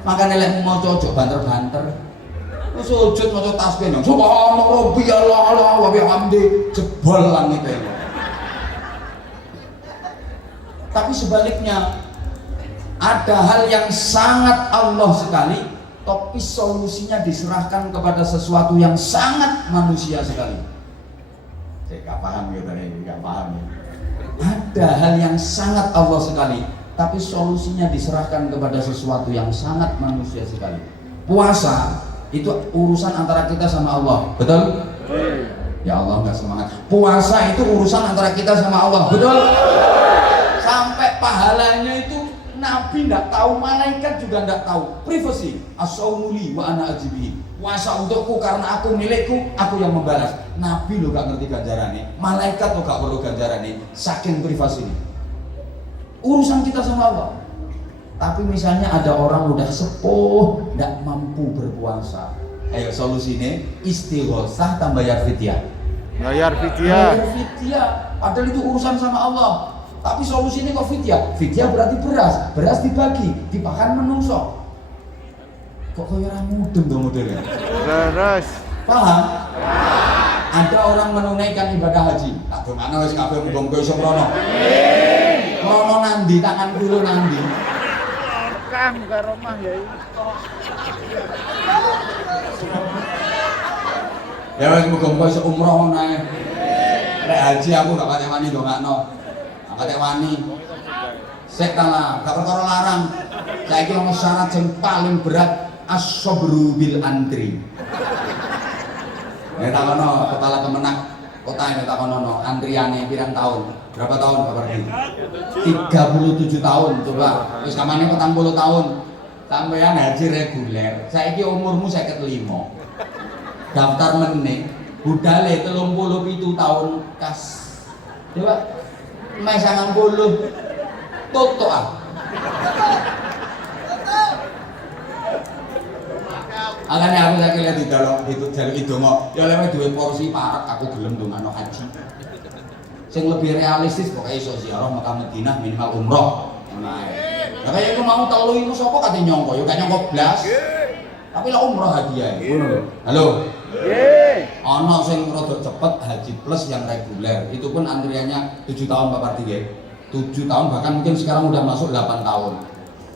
Makanya lek mau cocok banter-banter. Wis sujud maca tasbih nang subhanallah rabbiyallah wa bihamdi jebol langit e. Tapi sebaliknya ada hal yang sangat Allah sekali, tapi solusinya diserahkan kepada sesuatu yang sangat manusia sekali. Saya gak paham ya tadi, gak paham ya. Ada hal yang sangat Allah sekali, tapi solusinya diserahkan kepada sesuatu yang sangat manusia sekali. Puasa itu urusan antara kita sama Allah, betul? Ya Allah nggak semangat. Puasa itu urusan antara kita sama Allah, betul? Sampai pahalanya itu Nabi nggak tahu, malaikat juga nggak tahu. Privacy, as-saumuli wa ana ajibi. Puasa untukku karena aku milikku, aku yang membalas. Nabi lo gak ngerti ganjarannya, malaikat lo gak perlu ganjarannya, saking privasi ini. Urusan kita sama Allah. Tapi misalnya ada orang udah sepuh, nggak mampu berpuasa. Ayo solusinya istighosah tambah bayar fidyah. Bayar fidyah. Bayar fidyah. Padahal itu urusan sama Allah. Tapi solusinya kok fidyah? Fidyah berarti beras dibagi, dipakan menungso. Kok kaya ora mudeng to modelnya? Terus. Paham? Ada orang menunaikan ibadah haji. Tak dongakno wis kabeh muga-muga iso mrono. Mrono nandi tangan kula nandi. Kang ke rumah ya. Ya wis muga-muga iso umroh nae. Lek haji aku gak patek wani dongakno. Gak patek wani. Sek ta lah, gak perkara larang. Saiki ono syarat sing paling berat as-sabru bil antri. Ya takono kepala kemenak kota ini takono antriane pirang tahun? Berapa tahun Pak Pardi? 37 tahun coba. Wis kamane 40 tahun. Sampeyan haji reguler. Saiki umurmu 55. Daftar meneh budale 37 tahun kas. Coba mes 90 toto ah. Makanya aku lagi lihat di dalam itu jalur itu mau, ya lewat dua porsi parak aku gelem dongano haji. Yang lebih realistis pokoknya iso ziarah Mekah Madinah minimal umroh. Nah, ya kayak aku mau telu iku sapa kate nyongko, ya gak nyongko blas. Tapi lah umroh hadiah. Halo. Nggih. Ana sing rada cepet haji plus yang reguler. Itu pun antriannya 7 tahun Pak Pardi nggih. 7 tahun bahkan mungkin sekarang udah masuk 8 tahun.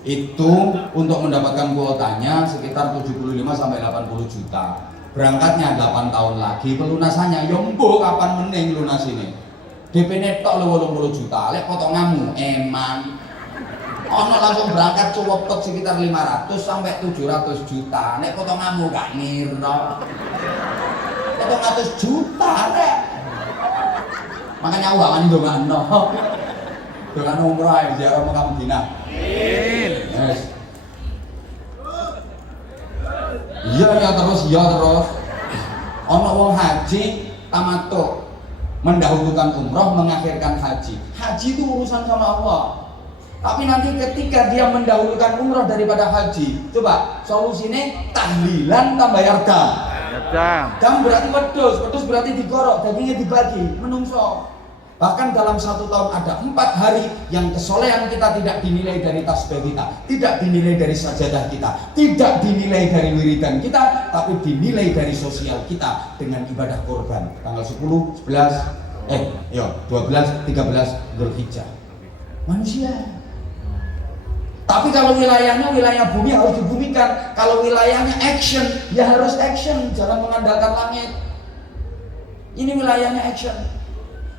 Itu untuk mendapatkan kuotanya sekitar 75 sampai 80 juta. Berangkatnya 8 tahun lagi, pelunasannya ya mbok kapan meneh lunas ini. DP tok lho 80 juta. Lek potonganmu eman. Ono langsung berangkat cepet sekitar 500 sampai 700 juta. Nek potonganmu gak ngira. 700 juta rek. Makanya aku gak wani ndongakno. Dengan umroh ae ziarah Mekah Madinah. Yes. Iya terus. Ono wong haji tamattu mendahulukan umroh mengakhirkan haji. Haji itu urusan sama Allah. Tapi nanti ketika dia mendahulukan umroh daripada haji, coba solusinya tahlilan tambah yardam. Dam berarti wedhus berarti digorok, dagingnya dibagi, menungso. Bahkan dalam 1 tahun ada 4 hari yang kesolehan kita tidak dinilai dari tasbih kita, tidak dinilai dari sajadah kita, tidak dinilai dari wiridan kita, tapi dinilai dari sosial kita dengan ibadah korban. Tanggal 10, 11, 12, 13 Dzulhijjah. manusia. Tapi kalau wilayahnya wilayah bumi harus dibumikan. Kalau wilayahnya action, ya harus action, jangan mengandalkan langit. Ini wilayahnya action.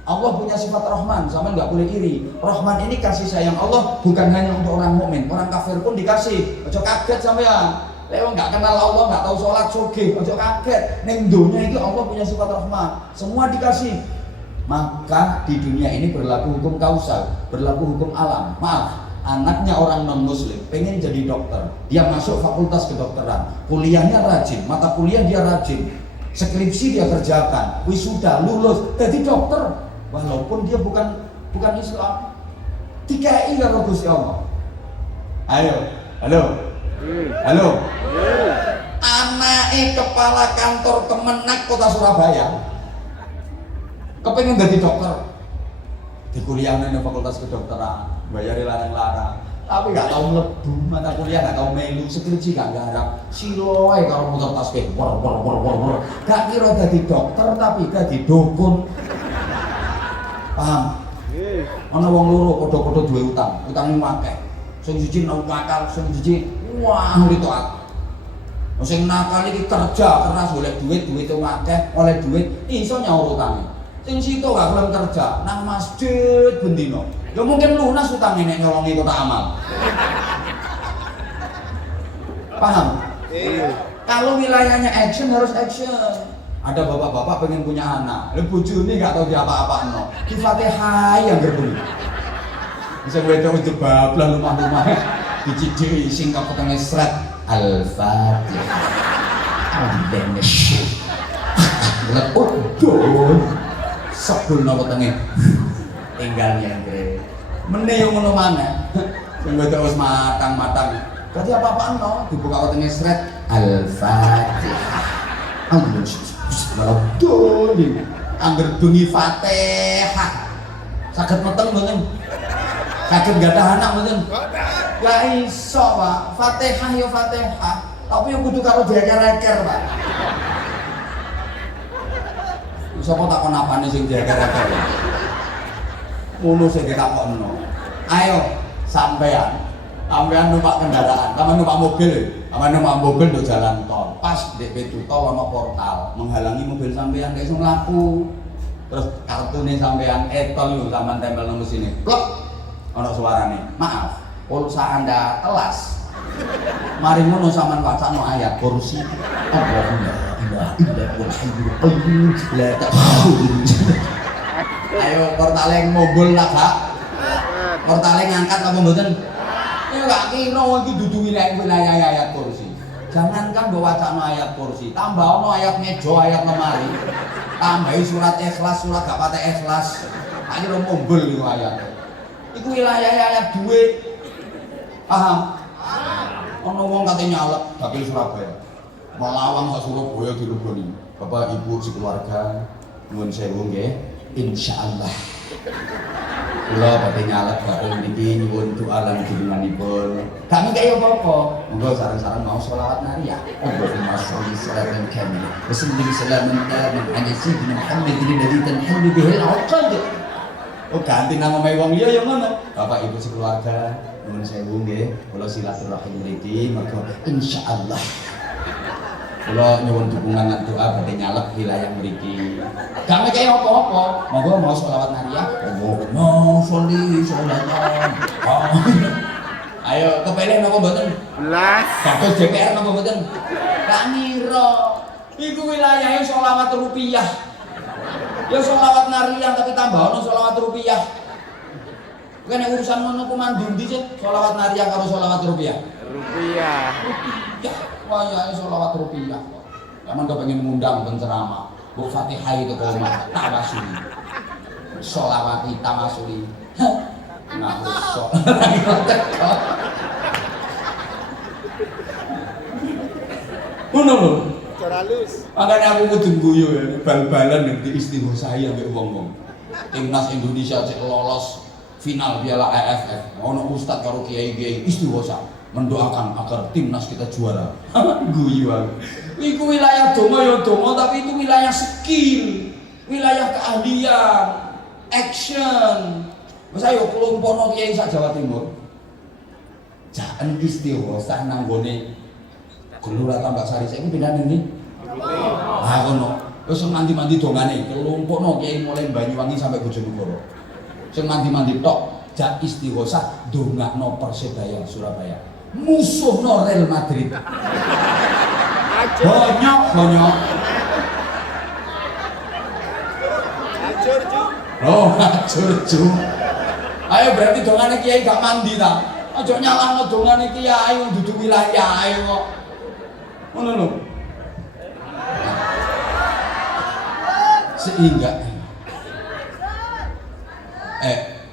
Allah punya sifat Rahman, sama nggak boleh iri. Rahman ini kasih sayang Allah bukan hanya untuk orang mukmin, orang kafir pun dikasih. Ojo kaget sampean. Lewat nggak kenal Allah, nggak tahu sholat sugih, ojo kaget. Neng dunia itu Allah punya sifat Rahman, semua dikasih. Maka di dunia ini berlaku hukum kausal, berlaku hukum alam. Maaf, anaknya orang non muslim pengen jadi dokter, dia masuk fakultas kedokteran, kuliahnya rajin, mata kuliah dia rajin, skripsi dia kerjakan, wisuda lulus jadi dokter. Walaupun dia bukan Islam, dikai karo Gusti Allah. Ayo, halo. Anake kepala kantor Kemenak Kota Surabaya kepengen jadi dokter, di kuliahnya di fakultas kedokteran, bayari larang-larang, tapi nggak tahu mlebu mata kuliah, nggak tahu melu, skripsi nggak garap, siloe kalau muter tasbih, gak kira jadi dokter tapi jadi dukun. Paham? Ana wong loro padha-padha duwe utang akeh. Sing siji nakal, sing siji wah ritual. Sing nakal iki kerja keras golek duit akeh, oleh duit iso nyaur utange. Sing situ gak gelem kerja, nang masjid bendino. Ya mungkin lunas utange nek nyolongi kotak amal. Paham? Kalau wilayahnya action harus action. Ada bapak-bapak pengen punya anak, bojone gak tau dia apa-apa no. Di Fatihah yang berbunyi. Bisa wedok jebablah lumah-lumah. Dicidhi sing kapetenge sret Al-Fatihah. Al-Banish. Waduh. Sebul napa tenge. Tinggal nyendre. Mene yo ngono maneh. Sing wedok wis matang-matang. Dadi apa-apaan no, dibuka wetenge sret Al-Fatihah. Waduh, angger bunyi Fatihah. Saged meteng mboten? Saged gadah anak mboten? Gak iso, Pak. Fatihah ya Fatihah, tapi yo kudu karo dieker-eker, Pak. Sapa takon apane sing dieker-eker? Ngono sing ditakokno. Ayo, sampean numpak kendaraan, sampean numpak mobil. Amane mobil nduk jalan tol, pas ndek pintu tol ana portal menghalangi mobil sampean gak iso mlaku. Terus kartune sampean tol yo sampean tempel nang mesine. Plok. Ana suarane. Maaf, pulsa Anda telas. Mari ngono sampean wacana ayat kursi. Allahumma la ilaha illa anta ayo portale mobil lah, Kak. Portale ngangkat apa mboten? Gak kira iki dudu wilayah ayat kursi. Jangankan bawa wacana ayat kursi, tambah ono ayat meja, ayat lemari. Tambahi surat ikhlas, surat gak pate ikhlas. Tak kira mobil iku ayat. Iku wilayah ayat duit. Paham? Ono wong kate nyalek dapil Surabaya. Melawang sak Surabaya dileboni. Bapak Ibu sekeluarga nuwun sewu nggih. Insyaallah. Kula badhe nyalek bareng niki nyuwun doa lan jenenganipun. Kami kaya apa-apa. Monggo sareng-sareng mau selawat nariyah. Allahumma sholli sholatan kamilah. Wa sallim salaman taman ala sayyidina Muhammadin alladzi tanhalu bihil 'uqad. Oh ganti nama wong liya ya ngono. Bapak Ibu sekeluarga nuwun sewu nggih. Kula silaturahim mriki mergo insyaallah. Kula nyuwun dukungan lan doa badhe nyalek wilayah mriki. Gak kaya apa-apa. Monggo mau selawat nariyah. Allahumma sholli sholatan. Ayo kepeleh napa mboten? Belas. Dados DPR napa mboten? Gak ngira. Iku wilayahe selawat rupiah. Ya selawat nariyah tapi tambah ono selawat rupiah. Kene urusan ngono ku mandindi sih, selawat nariyah karo selawat rupiah. Rupiah. Ya, wayahe selawat rupiah. Kamu pengen ngundang penceramah, Bu Fatihah itu ke rumah, tawasuli, sholawati tawasuli, nah usol, loh. Makanya aku kudu guyu ya, bal-balan yang diistighosahi ambek wong-wong. Timnas Indonesia cek lolos final Piala AFF, ono ustad karo kiai-kiai istighosa mendoakan agar timnas kita juara. Guyu aku. Iku wilayah donga ya donga, tapi itu wilayah skill, wilayah keahlian, action, Wis ayo kelumpono kiai sak Jawa Timur. Jaken istighosah nang gone Gelora Tambak Sari saiki pindah ning ndi? Ah kono. Wis mandi-mandi dongane kelumpono kiai mulai Banyuwangi sampai Bojonegoro. Sing mandi-mandi tok, jak istighosah dongakno Persebaya Surabaya. Musuhno Real Madrid. Bonyok. Oh, curcu. Ayo berarti dongane kiai gak mandi ta? Aja nyalahno dongane kiai wong dudu wilayah kok. Ngono lho. Sehingga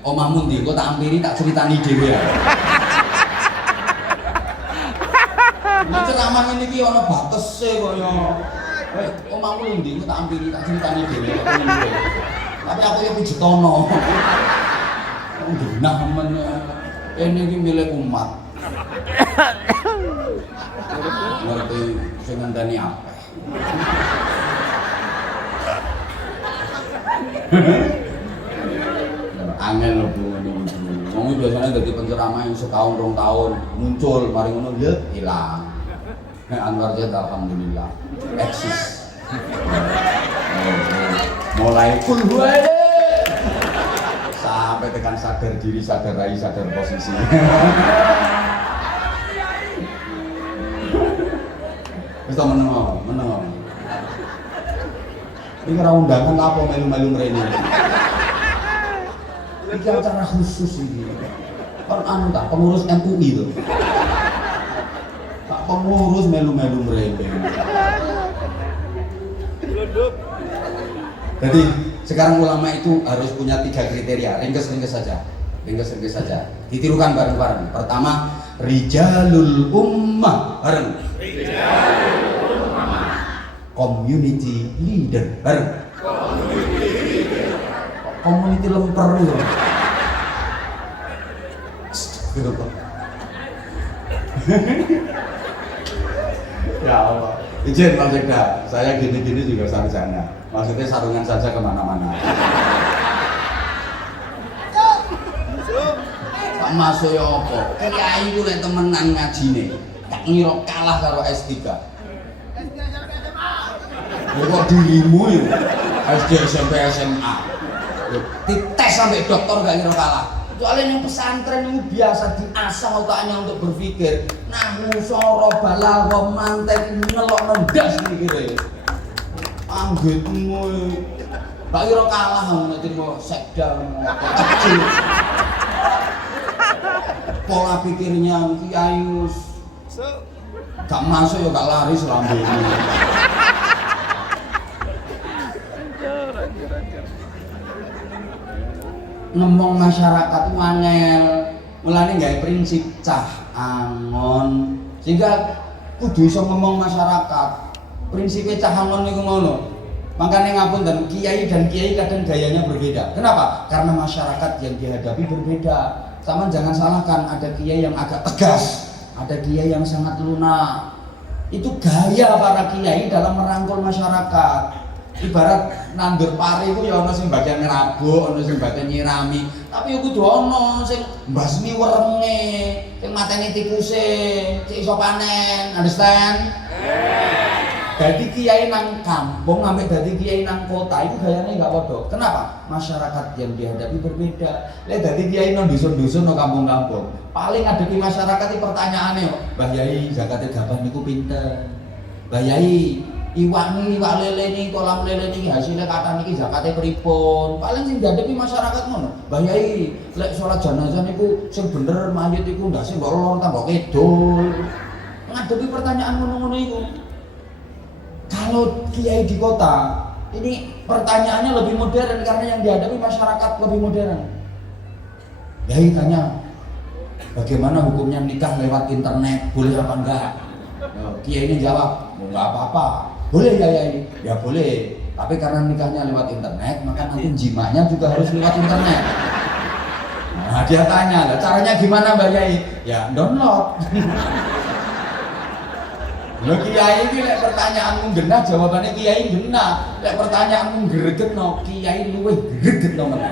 omahmu ndi kok tak ampiri tak critani dhewe ya. Nek ceramah ngene iki ana batese kaya. Omahmu ndi kok tak ampiri tak critani dhewe kok ngene. Tapi aku yo pijetono. Genah men ini iki milik umat. Ngerti sing ngandani apa? Angel lho Bu ngene iki. Wong biasanya dadi penceramah yang setahun 2 tahun muncul mari ngono ya ilang. Anwar Jet alhamdulillah eksis. Mulai full gue sampai tekan sadar diri, sadar rai, sadar posisi. Bisa meneng. Ini kira undangan apa melu-melu mrene. Ini acara khusus ini. Kan tak pengurus MUI tuh. Tak pengurus melu-melu mrene. Jadi sekarang ulama itu harus punya 3 kriteria, ringkes saja. Ditirukan bareng-bareng. Pertama, rijalul ummah bareng. Community leader bareng. Community lemper itu. Ya Allah. Izin Pak Sekda, saya gini-gini juga sarjana. Maksudnya sarungan saja kemana-mana. Tak masuk ya apa? Kiai itu lek temenan ngajine, tak ngira kalah karo S3. Kok dirimu ya? SD, SMP, SMA. Dites sampai dokter gak ngira kalah. Soalnya yang pesantren itu biasa diasah otaknya untuk berpikir. Nahu, soro, balaghah, mantek, ngelok nendas mikire. Anggitmu gak kira kalah nanti mau sekda kecil. Pola pikirnya kiai gak masuk ya gak lari selambe ini. Ngomong masyarakat itu angel, mulane gawe prinsip cah angon sehingga kudu iso ngomong masyarakat. Prinsipnya cah angon niku ngono. Makanya ngapunten kiai dan kiai kadang gayanya berbeda. Kenapa? Karena masyarakat yang dihadapi berbeda. Sama jangan salahkan, ada kiai yang agak tegas, ada kiai yang sangat lunak. Itu gaya para kiai dalam merangkul masyarakat. Ibarat nandur pari itu ya ono sing bagian ngerabuk, ono sing bagian nyirami. Tapi yo kudu ono sing mbasmi werenge, sing mateni tikuse, sing iso panen, understand? Jadi kiai nang kampung sampai dadi kiai nang kota itu gayanya enggak padha. Kenapa? Masyarakat yang dihadapi berbeda. Lek dadi kiai nang dusun-dusun nang kampung-kampung, paling ngadepi masyarakat iki pertanyaane kok, Mbah Yai zakate gabah niku pinten? Mbah Yai iwak lele niki kolam lele niki hasilnya kathah niki zakate pripun? Paling sing dihadapi masyarakat ngono. Mbah Yai lek salat jenazah niku sing bener mayit iku ndak sing kok lor tambah kidul. Ngadepi pertanyaan ngono-ngono iku. Kalau kiai di kota, ini pertanyaannya lebih modern karena yang dihadapi masyarakat lebih modern. Kiai tanya, bagaimana hukumnya nikah lewat internet, boleh apa enggak? Kiai ini jawab, enggak apa-apa, boleh ya Yai? Ya boleh, tapi karena nikahnya lewat internet, maka nanti jimanya juga harus lewat internet. Nah dia tanya, caranya gimana Mbak Yai? Ya download. Lho kiai iki lek pertanyaanmu genah jawabannya kiai genah. Lek pertanyaanmu gregetno, kiai luwih gregetno meneh.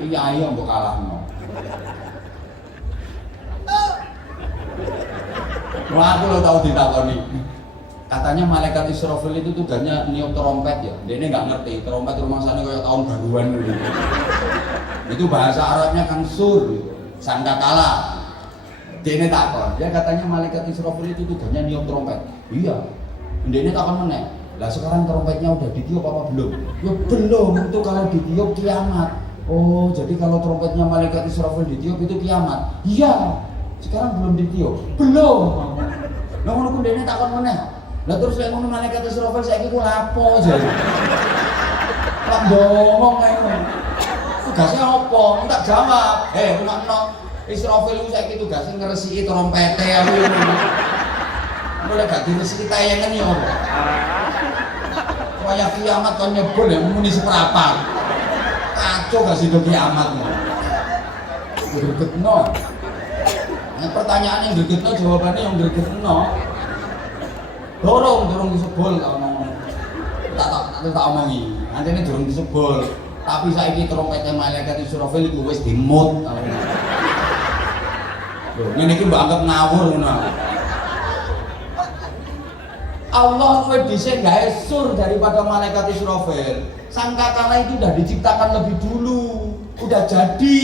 Iya mbok kalahno. Wah, aku lo tahu ditakoni. Katanya malaikat Israfil itu tugasnya niup trompet ya. Dia ini nggak ngerti trompet rumah sana kayak tahun baruan gitu. Itu bahasa Arabnya kan sur, gitu. Sangkakala. Dia ini takon. Dia katanya malaikat Israfil itu tugasnya niup trompet. Iya. Dia ini takon meneh. Lah sekarang trompetnya udah ditiup apa belum? Ya belum. Itu kalau ditiup kiamat. Oh, jadi kalau trompetnya malaikat Israfil ditiup itu kiamat. Iya. Sekarang belum ditiup. Belum. Lah ngono ku dene takon meneh. Lah terus lek ngono malaikat Israfil saiki ku lapo aja. Lah ngomong kae ngono. Tugasnya apa? Tak jawab. Rumakno. Israfil ku saiki tugasnya ngresiki trompete aku ngono. Mulai gak diresiki tayangan ya apa? Kaya kiamat kon nyebul ya muni seprapat. Kacau gak sih kiamat ngono. Gregetno. Nah, pertanyaan yang gregetno jawabannya yang gregetno. Dorong disebul kalau ngomong. Tak omongi. Antene dorong disebul. Tapi saiki trompete malaikat Israfil iku wis dimut. Lho, ngene iki mbok anggap ngawur ngono. Allah luwih dhisik gawe sur daripada malaikat Israfil. Sangkakala itu udah diciptakan lebih dulu. Udah jadi.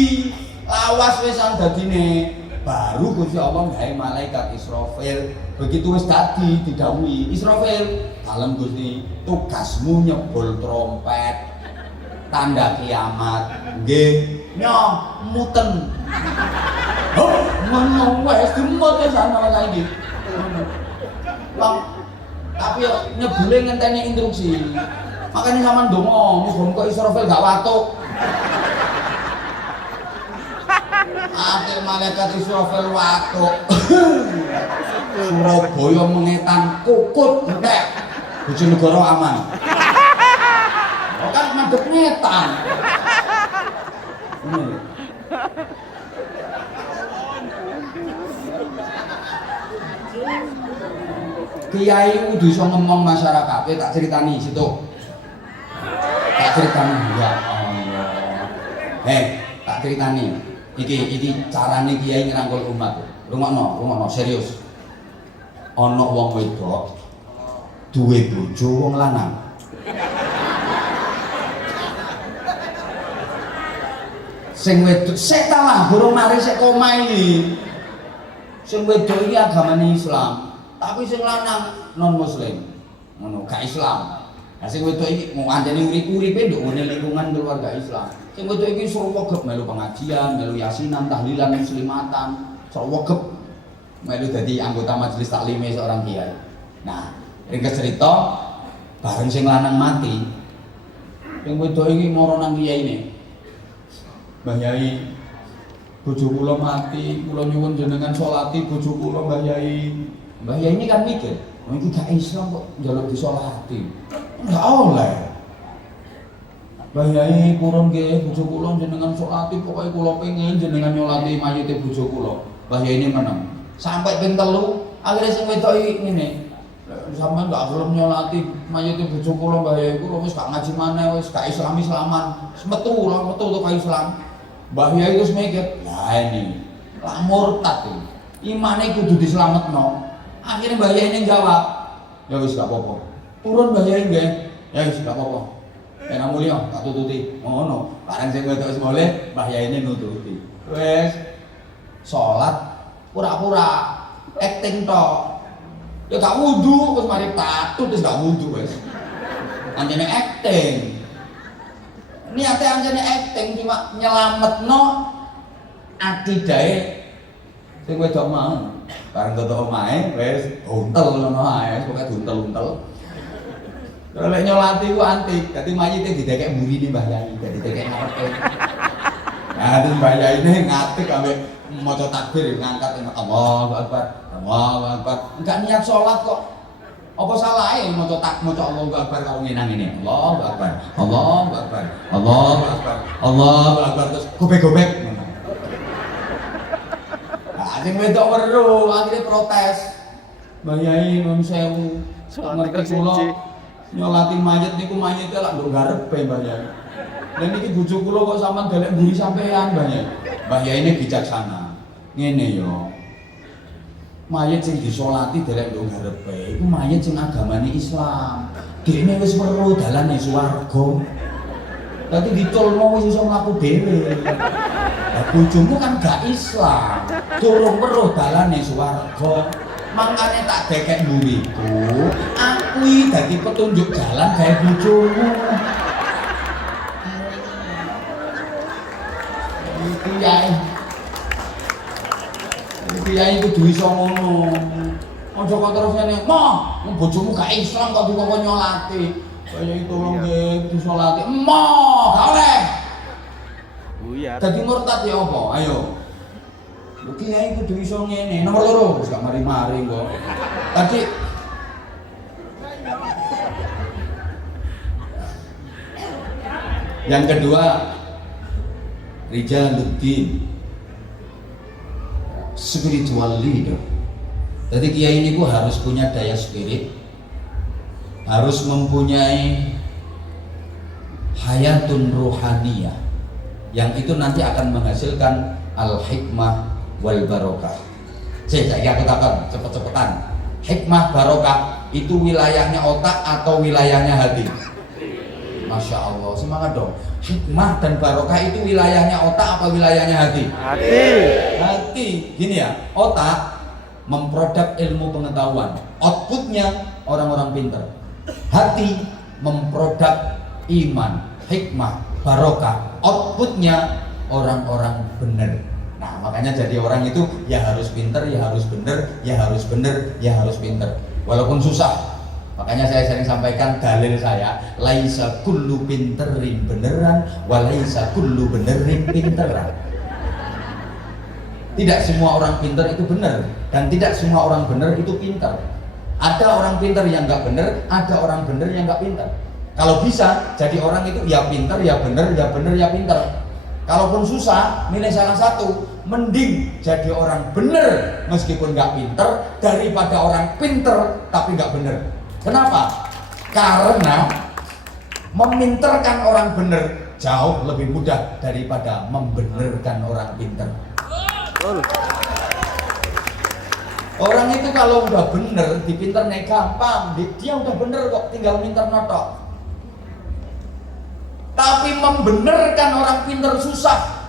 Lawas wisan dadine. Baru Gusti Allah gawe malaikat Israfil. Begitu wis dadi didhawuhi, Israfil, kalem Gusti, tugasmu nyebul trompet. Tanda kiamat. Nggih, nyoh muten. Oh, ngono wis dimut wis ana saiki. Tapi yo nyebule ngenteni instruksi. Makanya sampean ndonga, muga-muga Israfil gak watuk. Ate malaikat Israfil watuk. Surabaya mengetan kukut entek. Bojonegoro aman. Kan madhep ngetan. Kiai kudu iso ngomong masyarakat, tak ceritani situ. Tak ceritani ya Allah. Tak ceritani. Iki carane kiai ngrangkul umat. Rungokno serius. Ana wong wedok duwe bojo wong lanang. Sing wedok setan lah burung mari sik omah iki. Sing wedok iki agamane Islam. Tapi sing lanang non muslim ngono gak Islam. Lah sing wedok iki mau anjene urip-uripe nduk ngene lingkungan keluarga Islam. Sing wedok iki srowegep melu pengajian, melu yasinan, tahlilan, muslimatan, srowegep melu dadi anggota majelis taklime seorang kiai. Nah, ringkes cerita bareng sing lanang mati. Sing wedok iki mara nang kiyaine. Mbah Yai, bojo kula mati, kula nyuwun jenengan sholati bojo kula Mbah Yai. Mbah Yai ini kan mikir, oh ini gak Islam kok njaluk disolati. Enggak oleh. Mbah Yai purun nggih bojo kula jenengan sholati, pokoke kula pengen jenengan nyolati mayite bojo kula. Mbah Yai ini meneng. Sampai ping 3, akhirnya sing wedok iki ngene. Sampeyan gak gelem nyolati mayite bojo kula Mbah Yai, kula wis gak ngaji maneh, wis gak Islaman. Wis metu to ka Islam. Mbah Yai wis mikir, lah ini lah murtad iki. Imane kudu dislametno. Akhirnya Mbah Yai ini jawab, ya wis gak apa-apa. Turun Mbah Yai nggih. Ya wis gak apa-apa. Enak mulya tak tututi. Ngono. Bareng sing wedok wis mulih, Mbah Yai ini nututi. Wis salat pura-pura acting tok. Ya gak wudu wis mari patut wis gak wudu wis. Anjene acting. Niate anjene acting cuma nyelametno akidahe sing wedok mau. Bareng tutuk omahe wis untel ngono ae, pokoke untel-untel. Terus lek nyolati ku antik, dadi mayite didekek mburine Mbah Yai, dadi didekek ngarepe. Nah, terus Mbah Yai ini ngatik ambek maca takbir ngangkat Allahu Akbar, Allahu Akbar. Enggak niat salat kok. Apa salahe maca Allahu Akbar karo ngene-ngene. Allahu Akbar, Allahu Akbar, Allahu Akbar, Allahu Akbar terus gobek-gobek. Sing wedok weruh akhire protes. Mbah Yai nuwun sewu. Ngerti kula nyolati mayit niku mayite lak nduk garepe Mbah Yai. Dan iki bojo kula kok sampean golek mburi sampean, Mbah Yai. Mbah Yai ini bijaksana. Ngene yo. Mayit sing disolati delek ndok ngarepe iku mayit sing agamane Islam. Dekne wis weruh dalane swarga. Dadi diculno wis iso mlaku dhewe. Lah bojomu kan gak Islam, durung weruh dalane swarga. Mangkane tak dekek mburiku, aku iki dadi petunjuk jalan gawe bojomu. Iki Yai kudu iso ngono. Aja kok terus ngene, "Mah, bojomu gak Islam kok dikon nyolati." Kaya itu tolong nggih disolati. "Mah, gak oleh." Buyar. Dadi murtad ya apa? Ayo. Lho Kiai kudu iso ngene. Nomor loro wis gak mari-mari kok. Tadi yang kedua, Rijaluddin, spiritual leader. Jadi kiai ini harus punya daya spirit, harus mempunyai hayatun ruhaniyah, yang itu nanti akan menghasilkan al-hikmah wal barokah. Saya katakan cepet-cepetan. Hikmah barokah itu wilayahnya otak atau wilayahnya hati? Masya Allah, semangat dong. Hikmah dan barokah itu wilayahnya otak apa wilayahnya hati? Hati. Hati. Gini ya, otak memproduk ilmu pengetahuan, outputnya orang-orang pintar. Hati memproduk iman, hikmah, barokah, outputnya orang-orang benar. Nah makanya jadi orang itu ya harus pintar, ya harus benar, ya harus benar, ya harus pintar. Walaupun susah. Makanya saya sering sampaikan dalil saya, laisa kullu pinterin beneran, wa laisa kullu benerin pinteran. Tidak semua orang pintar itu benar, dan tidak semua orang benar itu pintar. Ada orang pintar yang nggak benar, ada orang benar yang nggak pintar. Kalau bisa jadi orang itu ya pintar, ya benar, ya benar, ya pintar. Kalaupun susah, milih salah satu. Mending jadi orang benar meskipun nggak pintar daripada orang pintar tapi nggak benar. Kenapa? Karena meminterkan orang benar jauh lebih mudah daripada membenarkan orang pintar. Orang itu kalau udah bener dipinternya gampang, dia udah bener kok, tinggal minter notok. Tapi membenarkan orang pinter susah,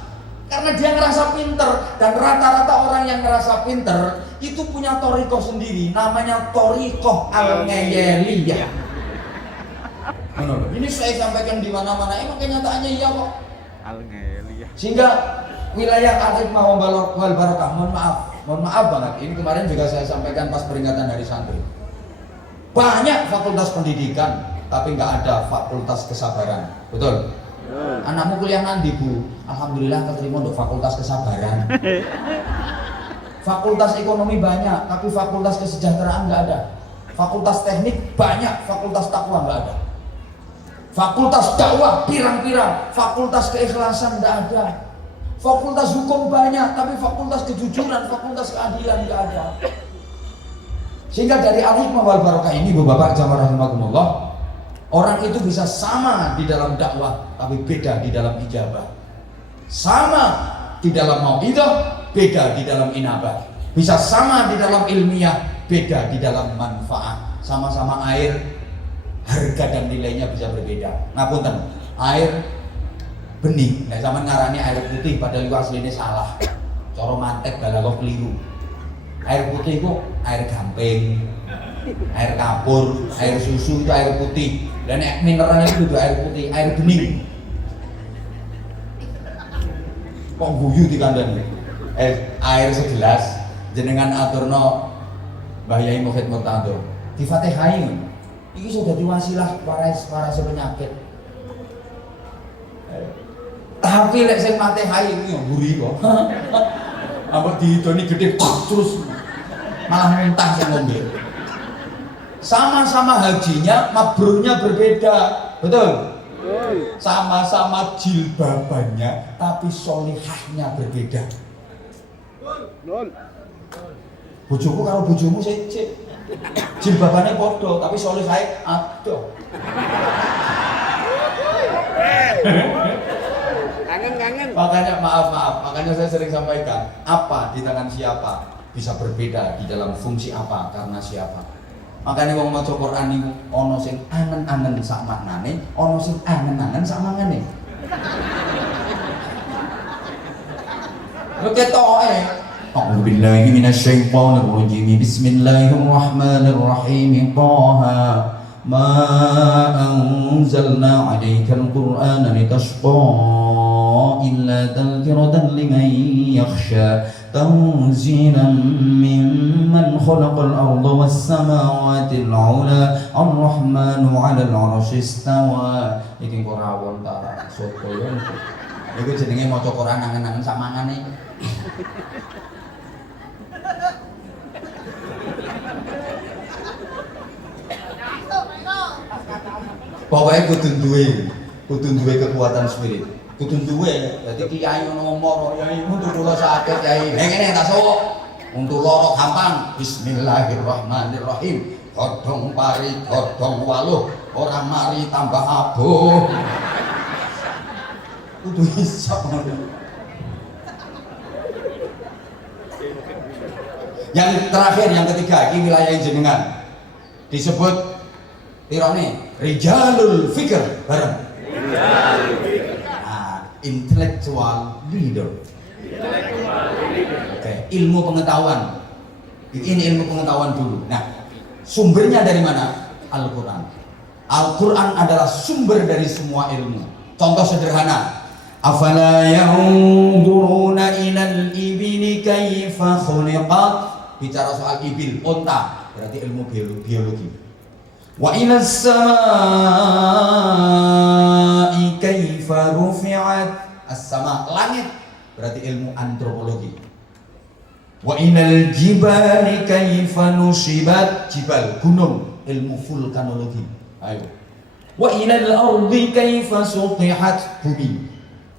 karena dia ngerasa pinter. Dan rata-rata orang yang ngerasa pinter itu punya torikoh sendiri, namanya torikoh al-ngeyeliyah. Ini saya sampaikan di mana-mana, emang kenyataannya iya kok. Al-ngeyeliyah. Sehingga wilayah al-hikmah wal barokah, mohon maaf banget, ini kemarin juga saya sampaikan pas peringatan Hari Santri. Banyak fakultas pendidikan, tapi nggak ada fakultas kesabaran, betul? Anakmu kuliah nanti Bu? Alhamdulillah keterima untuk fakultas kesabaran. Fakultas ekonomi banyak, tapi fakultas kesejahteraan nggak ada. Fakultas teknik banyak, fakultas takwa nggak ada. Fakultas dakwah pirang-pirang, fakultas keikhlasan nggak ada. Fakultas hukum banyak, tapi fakultas kejujuran, fakultas keadilan nggak ada. Sehingga dari al-hikmah wal barokah ini, Bapak jamaah rahimakumullah, orang itu bisa sama di dalam dakwah, tapi beda di dalam ijabah. Sama di dalam mau'idhah, beda di dalam inabah. Bisa sama di dalam ilmiah, beda di dalam manfaat. Sama-sama air, harga dan nilainya bisa berbeda. Ngapunten, air bening, nek sampean ngarani air putih padahal iku asline salah. Cara mantek balago keliru. Air putih itu air gamping, air kapur, air susu itu air putih. Dan mineral itu juga air putih, air bening. Kok guyu dikandani? Air segelas jenengan aturno Mbah Yai Mufid Murtado. Di Fatihai iki sudah diwasilah waras penyakit. Tapi lek sing Fatihai iki mburi kok. Ambek diidoni gede terus malah muntah sing ngombe. Sama-sama hajinya, mabrurnya berbeda, betul? Sama-sama jilbabannya, tapi solihahnya berbeda. Bojoku karo bojomu sejek, jilbabannya podo, tapi solihahnya adoh. Makanya makanya saya sering sampaikan, apa di tangan siapa bisa berbeda di dalam fungsi apa karena siapa. Makanya wong maca Quran niku ana sing angen-angen sak maknane, ana sing angen-angen sak mangane. Lho ketoke. A'udzu billahi minasyaitonir rajim. Bismillahirrahmanirrahim. Taha ma anzalna 'alaikal qur'ana litashqa illa tadhkiratan liman yakhsha tanzilan mimman khalaqal arda was samawati al-'ula ar-rahmanu 'alal 'arsy istawa. Iki kok rawon ta soto ya. Iku jenenge maca Quran angen-angen sak mangane. Pokoknya kudu duwe kekuatan spirit. Kudu duwe. Dadi kiai ono ngomong, "Yai untuk kula sakit, Yai." Ngene ta sok. Untuk loro gampang. Bismillahirrahmanirrahim. Godhong pari, godhong waluh, ora mari tambah abuh. Kudu iso ngono. Yang terakhir, yang ketiga, ini wilayah jenengan disebut tirone rijalul fikr bareng. Nah, intellectual leader. Oke, ilmu pengetahuan. Ini ilmu pengetahuan dulu. Nah, sumbernya dari mana? Al-Quran. Al-Quran adalah sumber dari semua ilmu. Contoh sederhana. Afala yanzuruna ilal ibili kaifa khuliqat. Bicara soal ibil, onta, berarti ilmu biologi. Wa ilas samaa'i kaifa rufi'at. As-sama, langit, berarti ilmu antropologi. Wa ilal jibali kaifa nusibat. Jibal, gunung, ilmu vulkanologi. Ayo. Wa ilal ardi kaifa sutihat. Bumi,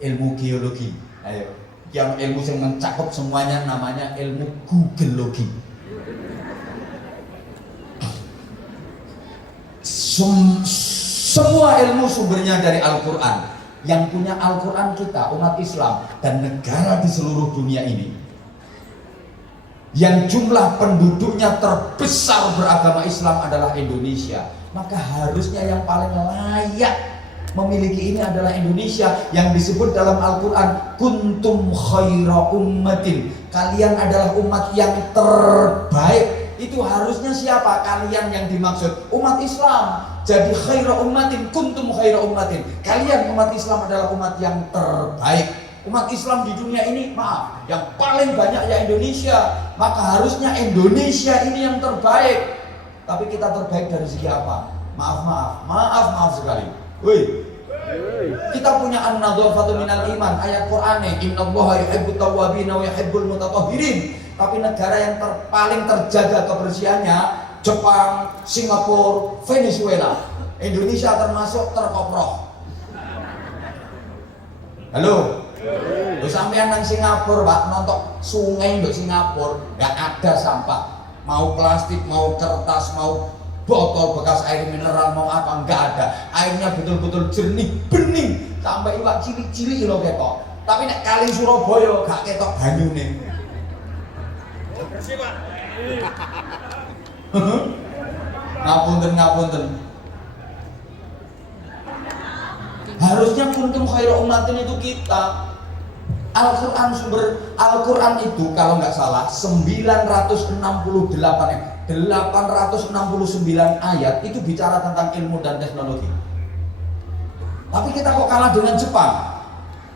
ilmu geologi. Ayo. Yang ilmu yang mencakup semuanya namanya ilmu Googleologi. Semua ilmu sumbernya dari Al-Quran. Yang punya Al-Quran kita, umat Islam dan negara di seluruh dunia ini, yang jumlah penduduknya terbesar beragama Islam adalah Indonesia. Maka harusnya yang paling layak memiliki ini adalah Indonesia, yang disebut dalam Al-Quran kuntum khaira ummatin. Kalian adalah umat yang terbaik. Itu harusnya siapa? Kalian yang dimaksud umat Islam. Jadi khaira ummatin, kuntum khaira ummatin. Kalian umat Islam adalah umat yang terbaik. Umat Islam di dunia ini, maaf, yang paling banyak ya Indonesia. Maka harusnya Indonesia ini yang terbaik. Tapi kita terbaik dari segi apa? Maaf sekali. Woi, kita punya an-nadhafatu minal iman, ayat Qur'ane, innallaha yuhibbut tawwabina wa yuhibbul mutatahhirin. Tapi negara yang paling terjaga kebersihannya Jepang, Singapura, Venezuela. Indonesia termasuk terkoproh. Halo. Lu sampean nang Singapura, Pak, nonton sungai di Singapura, enggak ada sampah. Mau plastik, mau kertas, mau botol bekas air mineral, mau apa, enggak ada. Airnya betul-betul jernih, bening, sampai iwak cilik-cilik lho ketok. Tapi nek kali Surabaya gak ketok banyune. Bersih, Pak. Ngapunten. Harusnya kuntum khairu ummatin itu kita. Al-Quran itu kalau nggak salah 969 ayat itu bicara tentang ilmu dan teknologi. Tapi kita kok kalah dengan Jepang?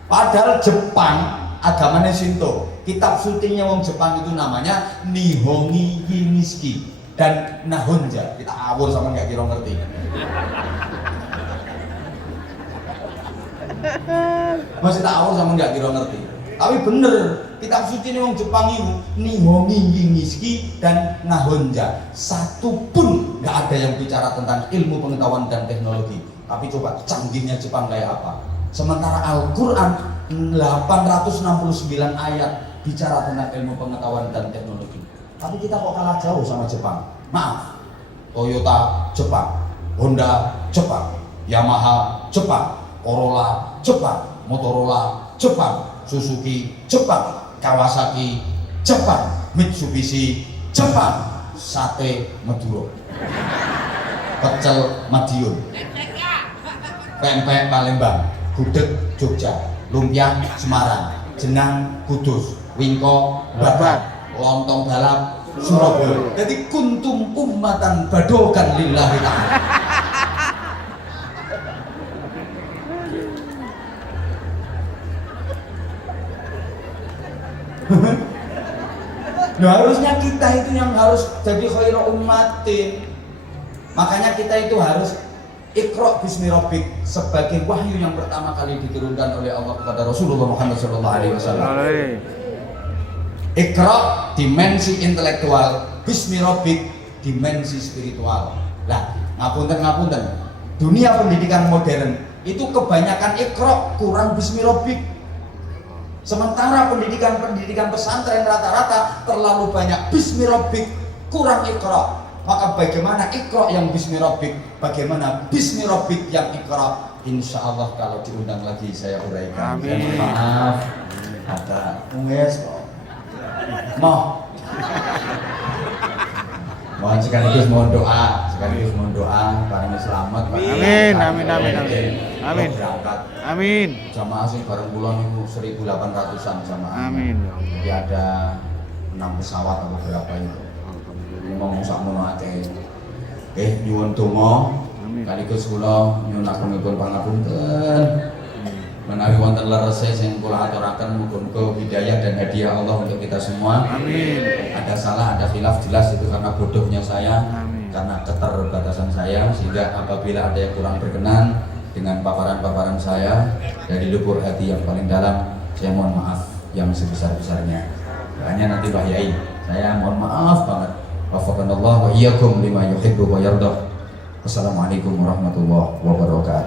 Padahal Jepang agamanya Shinto. Kitab sucinya wong Jepang itu namanya Nihongi Yiniski dan Nahonja. Kita awur sama nggak kira ngerti. Masih tak awur sama nggak kira ngerti. Tapi bener, kitab suci ini wong Jepang itu Nihongi Yiniski dan Nahonja. Satu pun nggak ada yang bicara tentang ilmu pengetahuan dan teknologi. Tapi coba canggihnya Jepang kayak apa? Sementara Al-Quran 869 ayat bicara tentang ilmu pengetahuan dan teknologi. Tapi kita kok kalah jauh sama Jepang. Maaf, Toyota Jepang, Honda Jepang, Yamaha Jepang, Corolla Jepang, Motorola Jepang, Suzuki Jepang, Kawasaki Jepang, Mitsubishi Jepang, sate Madura, pecel Madiun, pempek Palembang, gudeg Jogja, lumpia Semarang, jenang Kudus, wingko Babat, lontong balap Surabaya. Jadi kuntum ummatan badokan lillahi ta'ala. Nah, harusnya kita itu yang harus jadi khairu ummatin. Makanya kita itu harus Iqra bismi rabbik sebagai wahyu yang pertama kali diturunkan oleh Allah kepada Rasulullah Muhammad SAW. Iqra dimensi intelektual, bismi rabbik dimensi spiritual. Lah, ngapunten. Dunia pendidikan modern itu kebanyakan Iqra, kurang bismi rabbik. Sementara pendidikan pesantren rata-rata terlalu banyak bismi rabbik, kurang Iqra. Maka bagaimana Iqra yang bismi rabbik, bagaimana bismi rabbik yang Iqra? Insya Allah kalau diundang lagi saya uraikan. Amin. Maaf, ada unges kok. Mohon sekaligus mohon doa bareng selamat. Amin. Berangkat. Amin. Jamaah sing bareng kula niku 1.800-an jamaah. Amin. Jadi ada 6 pesawat atau berapa itu. Ngomong sakmono akeh. Nyuwun donga. Kaligus kula nyuwun agungipun pangapunten. Menawi wonten lerese sing kula aturaken muga-muga hidayah dan hadiah Allah untuk kita semua. Amin. Ada salah, ada khilaf jelas itu karena bodohnya saya, Amin. karena keterbatasan saya, sehingga apabila ada yang kurang berkenan dengan paparan-paparan saya dari lubuk hati yang paling dalam, saya mohon maaf yang sebesar-besarnya. Hanya nanti Pak Yai, saya mohon maaf banget. Wafaqanallah wa iyyakum lima yuhibbu wa yardah. Wassalamualaikum warahmatullahi wabarakatuh.